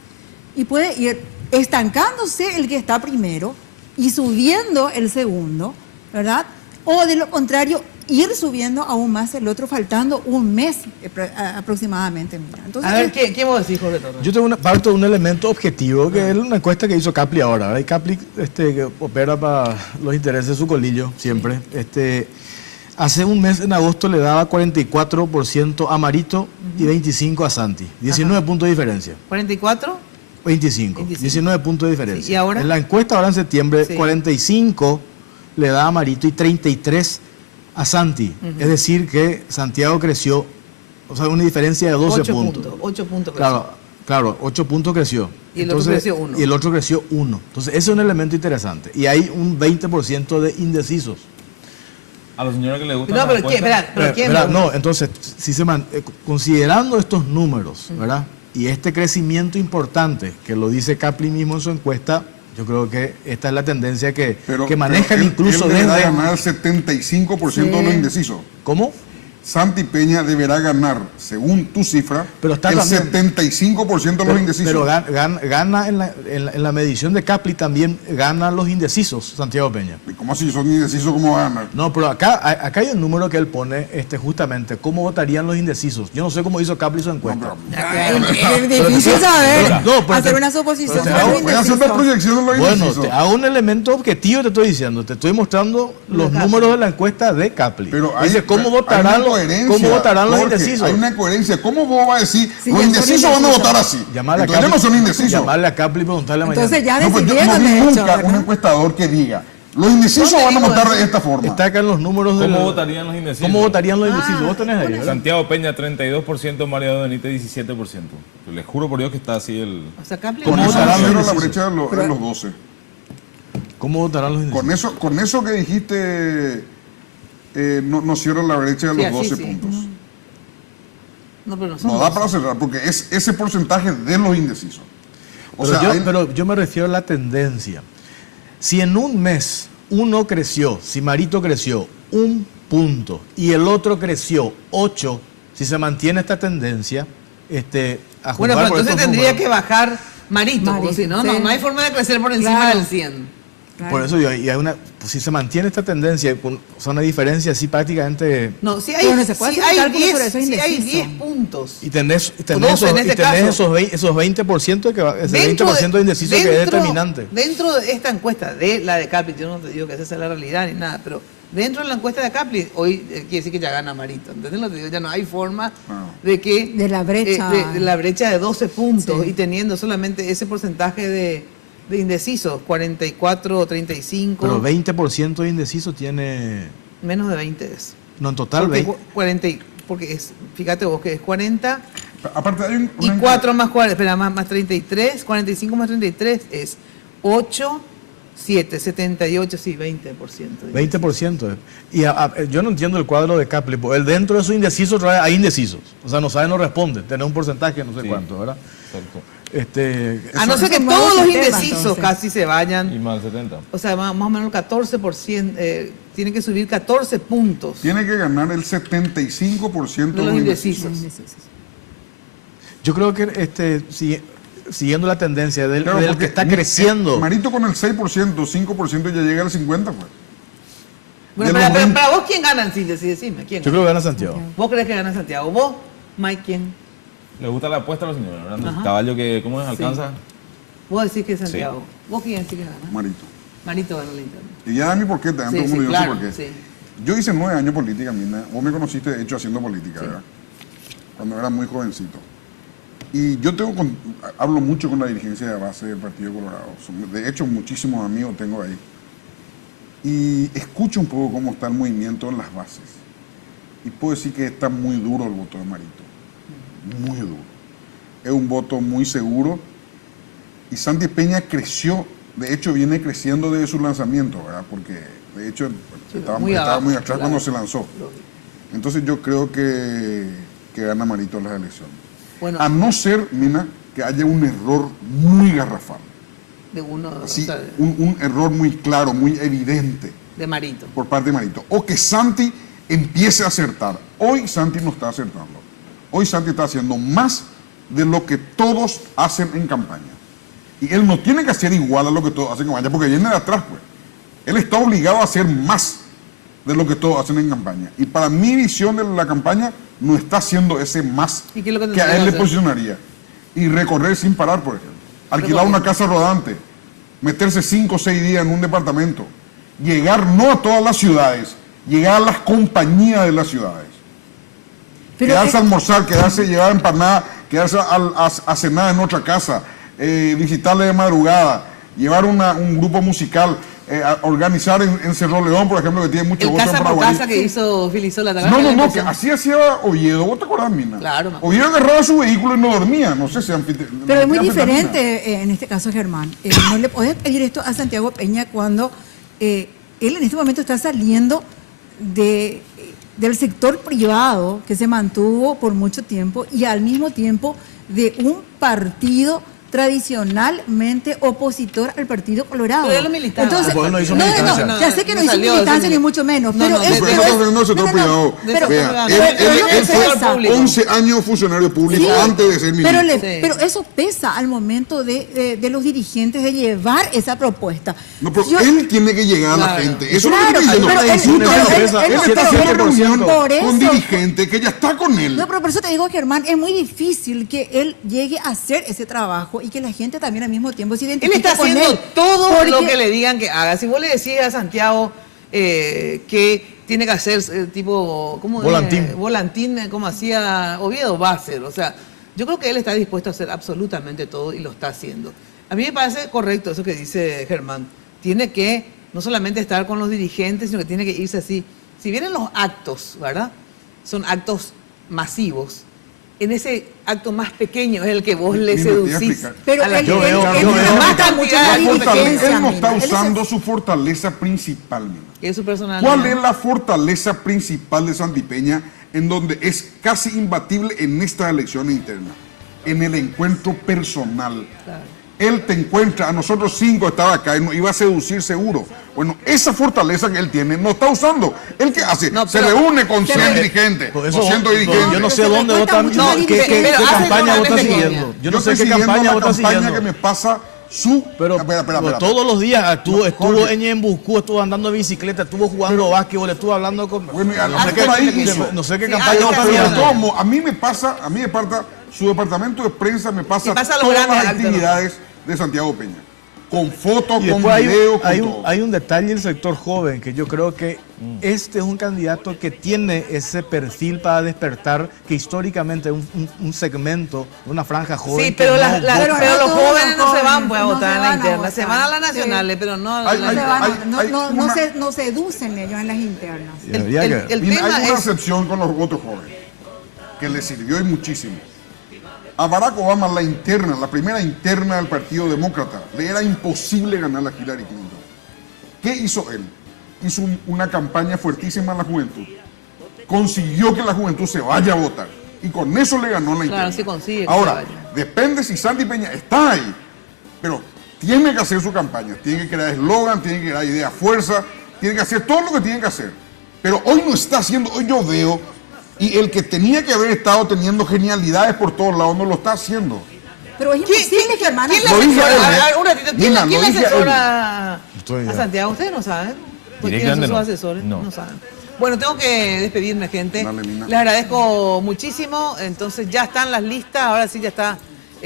y puede ir estancándose el que está primero y subiendo el segundo, ¿verdad? O de lo contrario, ir subiendo aún más el otro, faltando un mes aproximadamente. Entonces, a ver, ¿qué vos decís, Jorge Torres? Yo tengo parte de un elemento objetivo, que es una encuesta que hizo Capli ahora, ¿verdad? Y Capli que opera para los intereses de su colillo, siempre. Hace un mes, en agosto, le daba 44% a Marito y 25% a Santi. 19 puntos de diferencia. ¿44? 25. 19 puntos de diferencia. Sí, ¿y ahora? En la encuesta ahora en septiembre, 45 le da a Marito y 33 a Santi. Es decir que Santiago creció, o sea, una diferencia de 12 puntos. 8 puntos creció. Claro, 8 puntos creció. Y el otro creció 1. Y el otro creció 1. Entonces, ese es un elemento interesante. Y hay un 20% de indecisos. A los señores que les gusta. No, pero ¿quién? No, entonces, si considerando estos números, ¿verdad? Y este crecimiento importante, que lo dice Capli mismo en su encuesta, yo creo que esta es la tendencia que manejan incluso él deberá desde... ganar 75% de los indecisos. ¿Cómo? Santi Peña deberá ganar, según tu cifra, el 75% de los indecisos. Pero gana en la medición de Capli también gana los indecisos, Santiago Peña. ¿Y cómo así son indecisos? ¿Cómo va a ganar? No, pero acá hay un número que él pone justamente, ¿cómo votarían los indecisos? Yo no sé cómo hizo Capli su encuesta. Es difícil saber, hacer una suposición sobre los indecisos. Bueno, te hago un elemento objetivo, te estoy diciendo, te estoy mostrando los números de la encuesta de Capli. Pero dice, ¿cómo votarán los indecisos? Hay una coherencia. ¿Cómo vos vas a decir, los indecisos van a votar así? Entonces ya no son indecisos. Llamarle a Capli y preguntarle mañana. Entonces ya no, yo no vi nunca un encuestador que diga, los indecisos van a votar de esta forma. Está acá en los números de... ¿Cómo votarían los indecisos? ¿Cómo votarían los indecisos? ¿Vos tenés ahí? Santiago Peña 32%, Mario Benítez 17%. Les juro por Dios que está así el... O sea, Capli... ¿Cómo votarán la brecha en los 12? ¿Cómo votarán los indecisos? Con eso que dijiste... no cierra la brecha de los 12 puntos. No da para cerrar, porque es ese porcentaje de los indecisos. Pero yo me refiero a la tendencia. Si en un mes uno creció, si Marito creció 1 punto y el otro creció 8, si se mantiene esta tendencia, bueno, pero entonces tendría que bajar Marito, porque si no, no hay forma de crecer por encima del 100. Claro. Por eso si se mantiene esta tendencia, o sea, una diferencia así prácticamente... No, si hay 10 puntos. Y tenés esos 20%, ese 20% de indeciso que es determinante. Dentro de esta encuesta, de la de Capli, yo no te digo que esa sea la realidad ni nada, pero dentro de la encuesta de Capli, hoy quiere decir que ya gana Marito. ¿Entendés lo que digo? Ya no hay forma de que... De la brecha. De la brecha de 12 puntos y teniendo solamente ese porcentaje de indecisos, 44 o 35. Pero 20% de indecisos tiene... Menos de 20 es. No, en total porque 20. 40, porque es, fíjate vos que es 40. Aparte hay y 4 más 40, espera, más 33, 45 más 33 es 8, 78, sí, 20%. 20%. Y yo no entiendo el cuadro de Capli, porque él dentro de esos indecisos trae a indecisos. O sea, no sabe, no responde. Tiene un porcentaje, no sé cuánto, ¿verdad? Exacto. A no ser que todos los indecisos casi se vayan. Y más del 70. O sea, más o menos el 14%, tiene que subir 14 puntos. Tiene que ganar el 75% de los indecisos. Yo creo que siguiendo la tendencia del que está creciendo. Marito con el 6%, 5% ya llega al 50%, pues. Bueno, pero para vos, ¿quién gana en síntesis? Decime, ¿quién? Yo creo que gana Santiago. ¿Vos crees que gana Santiago? ¿Vos, Mike, quién? ¿Le gusta la apuesta a los señores? ¿Verdad? El caballo que, ¿cómo es? ¿Alcanza? Sí. Vos decís que es Santiago. Sí. ¿Vos quién decís que gana? Marito. Marito gana la interna. Y ya a mí, ¿por qué? Te dan todo el mundo, claro, yo sé por qué. Yo hice 9 años política, Mina. Vos me conociste, de hecho, haciendo política, ¿verdad? Cuando era muy jovencito. Y yo hablo mucho con la dirigencia de base del Partido Colorado. De hecho, muchísimos amigos tengo ahí. Y escucho un poco cómo está el movimiento en las bases. Y puedo decir que está muy duro el voto de Marito. Muy duro. Es un voto muy seguro. Y Santi Peña creció, de hecho viene creciendo desde su lanzamiento, ¿verdad? Porque de hecho estaba muy atrás cuando se lanzó. Entonces yo creo que gana Marito las elecciones. Bueno, a no ser, Mina, que haya un error muy garrafal. De uno, sí, o sea, un error muy claro, muy evidente. De Marito. Por parte de Marito. O que Santi empiece a acertar. Hoy Santi no está acertando. Hoy Santi está haciendo más de lo que todos hacen en campaña. Y él no tiene que hacer igual a lo que todos hacen en campaña, porque viene de atrás, pues. Él está obligado a hacer más de lo que todos hacen en campaña. Y para mi visión de la campaña, no está haciendo ese más que a él le posicionaría. Y recorrer sin parar, por ejemplo. Alquilar una casa rodante, meterse 5 o 6 días en un departamento, llegar no a todas las ciudades, llegar a las compañías de las ciudades. Pero quedarse a almorzar, quedarse, llevar empanada, quedarse a cenar en otra casa, visitarle de madrugada, llevar un grupo musical, organizar en Cerro León, por ejemplo, que tiene mucho voto en Paraguay. El casa que hizo Filisola. No, que así hacía Oviedo. ¿Vos te acordás, Mina? Claro. Oviedo agarraba su vehículo y no dormía. No sé si Pero es muy diferente en este caso, Germán. No le podés pedir esto a Santiago Peña cuando él en este momento está saliendo del sector privado que se mantuvo por mucho tiempo y al mismo tiempo de un partido tradicionalmente opositor al Partido Colorado. Pero él lo militaba. Entonces, no hizo militancia. No, ya sé que no hizo militancia ni mucho menos. Pero él fue 11 años funcionario público antes de ser ministro. Pero eso pesa al momento de los dirigentes de llevar esa propuesta. No, pero él tiene que llegar a la gente. Eso es lo que estoy diciendo. Él está haciendo reunión con dirigentes que ya está con él. No, pero por eso te digo, Germán, es muy difícil que él llegue a hacer ese trabajo y que la gente también al mismo tiempo se identifique él está con haciendo él, todo lo que le digan que haga. Si vos le decís a Santiago que tiene que hacer tipo ¿cómo volantín como hacía Oviedo, va a hacer. O sea, yo creo que él está dispuesto a hacer absolutamente todo y lo está haciendo. A mí me parece correcto eso que dice Germán. Tiene que no solamente estar con los dirigentes, sino que tiene que irse así. Si vienen los actos, ¿verdad? Son actos masivos. En ese acto más pequeño es el que vos le seducís. Pero él no está usando su fortaleza principal. ¿Qué es su personalidad? ¿Cuál es la fortaleza principal de Santi Peña en donde es casi imbatible en esta elección interna? En el encuentro personal. Claro. Él te encuentra, a nosotros 5 estaba acá y nos iba a seducir seguro. Bueno, esa fortaleza que él tiene no está usando. ¿Él qué hace? Se reúne con 100 dirigentes, 200 dirigentes. Yo no sé dónde votan, qué campaña vota siguiendo. Yo no sé qué campaña vota siguiendo. Que me pasa su... Pero todos los días estuvo en Ñembucú, estuvo andando en bicicleta, estuvo jugando básquetbol, estuvo hablando con... Bueno, no sé qué campaña vota siguiendo. A mí me pasa, su departamento de prensa me pasa todas las actividades de Santiago Peña, con fotos, con videos, con todo. Hay un detalle en el sector joven que yo creo que este es un candidato que tiene ese perfil para despertar, que históricamente un segmento, una franja joven. Sí, pero, pero los jóvenes no se van a votar en la interna, se van a las nacionales, pero no a la no seducen ellos en las internas. Hay una excepción con los votos jóvenes, que le sirvió y muchísimo. A Barack Obama la primera interna del Partido Demócrata, le era imposible ganar a Hillary Clinton. ¿Qué hizo él? Hizo una campaña fuertísima en la juventud. Consiguió que la juventud se vaya a votar. Y con eso le ganó la interna. Claro, sí consigue. Ahora, depende si Santi Peña está ahí, pero tiene que hacer su campaña, tiene que crear eslogan, tiene que crear idea, fuerza, tiene que hacer todo lo que tiene que hacer. Pero hoy no está haciendo, hoy yo veo, y el que tenía que haber estdo teniendo genialidades por todos lados no lo está haciendo. Pero es imposible que hermano. ¿Quién le asesora a Santiago? ¿Ustedes no saben? ¿Quiénes son sus asesores? No saben. Bueno, tengo que despedirme, gente. Les agradezco muchísimo. Entonces ya están las listas. Ahora sí ya está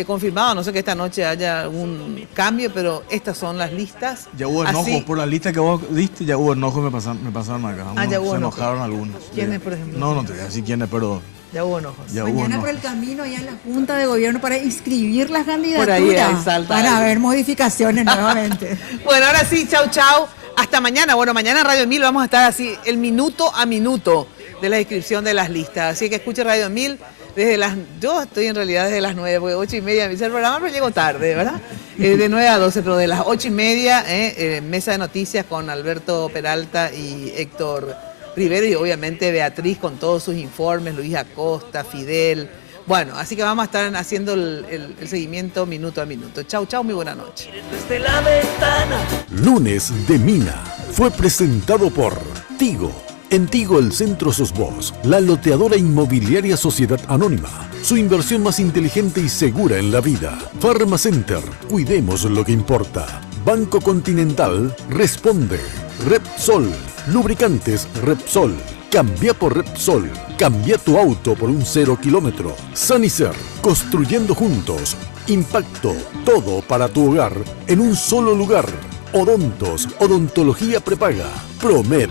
confirmado. No sé que esta noche haya algún cambio, pero estas son las listas. Ya hubo enojo por la lista que vos diste. Ya hubo enojo, me pasaron acá. Ya hubo se enojo. enojaron algunos. ¿Quiénes, por ejemplo? No te voy a decir quiénes, pero... Ya hubo enojos. Mañana por el camino ya en la Junta de Gobierno para inscribir las candidaturas. Por ahí salta. Van a haber modificaciones nuevamente. Bueno, ahora sí, chau, chau. Hasta mañana. Bueno, mañana en Radio 1000 vamos a estar así, el minuto a minuto de la inscripción de las listas. Así que escuche Radio 1000 desde las... Yo estoy en realidad desde las 9, porque 8:30 empieza el programa, pero llego tarde, ¿verdad? De 9 a 12, pero de las 8:30, mesa de noticias con Alberto Peralta y Héctor Rivero, y obviamente Beatriz con todos sus informes, Luis Acosta, Fidel. Bueno, así que vamos a estar haciendo el seguimiento minuto a minuto. Chau, chau, muy buena noche. Desde la ventana. Lunes de Mina fue presentado por Tigo. En Tigo el centro sos vos, la loteadora inmobiliaria Sociedad Anónima. Su inversión más inteligente y segura en la vida. Pharmacenter, cuidemos lo que importa. Banco Continental, responde. Repsol, lubricantes Repsol. Cambia por Repsol. Cambia tu auto por un 0 kilómetro. Sanicer, construyendo juntos. Impacto, todo para tu hogar en un solo lugar. Odontos, odontología prepaga. Promed,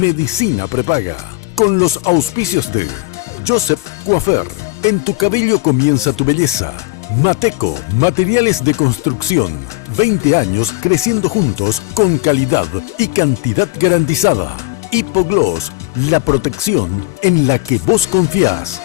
medicina prepaga. Con los auspicios de Joseph Coiffeur. En tu cabello comienza tu belleza. Mateco, materiales de construcción. 20 años creciendo juntos con calidad y cantidad garantizada. Hipogloss, la protección en la que vos confías.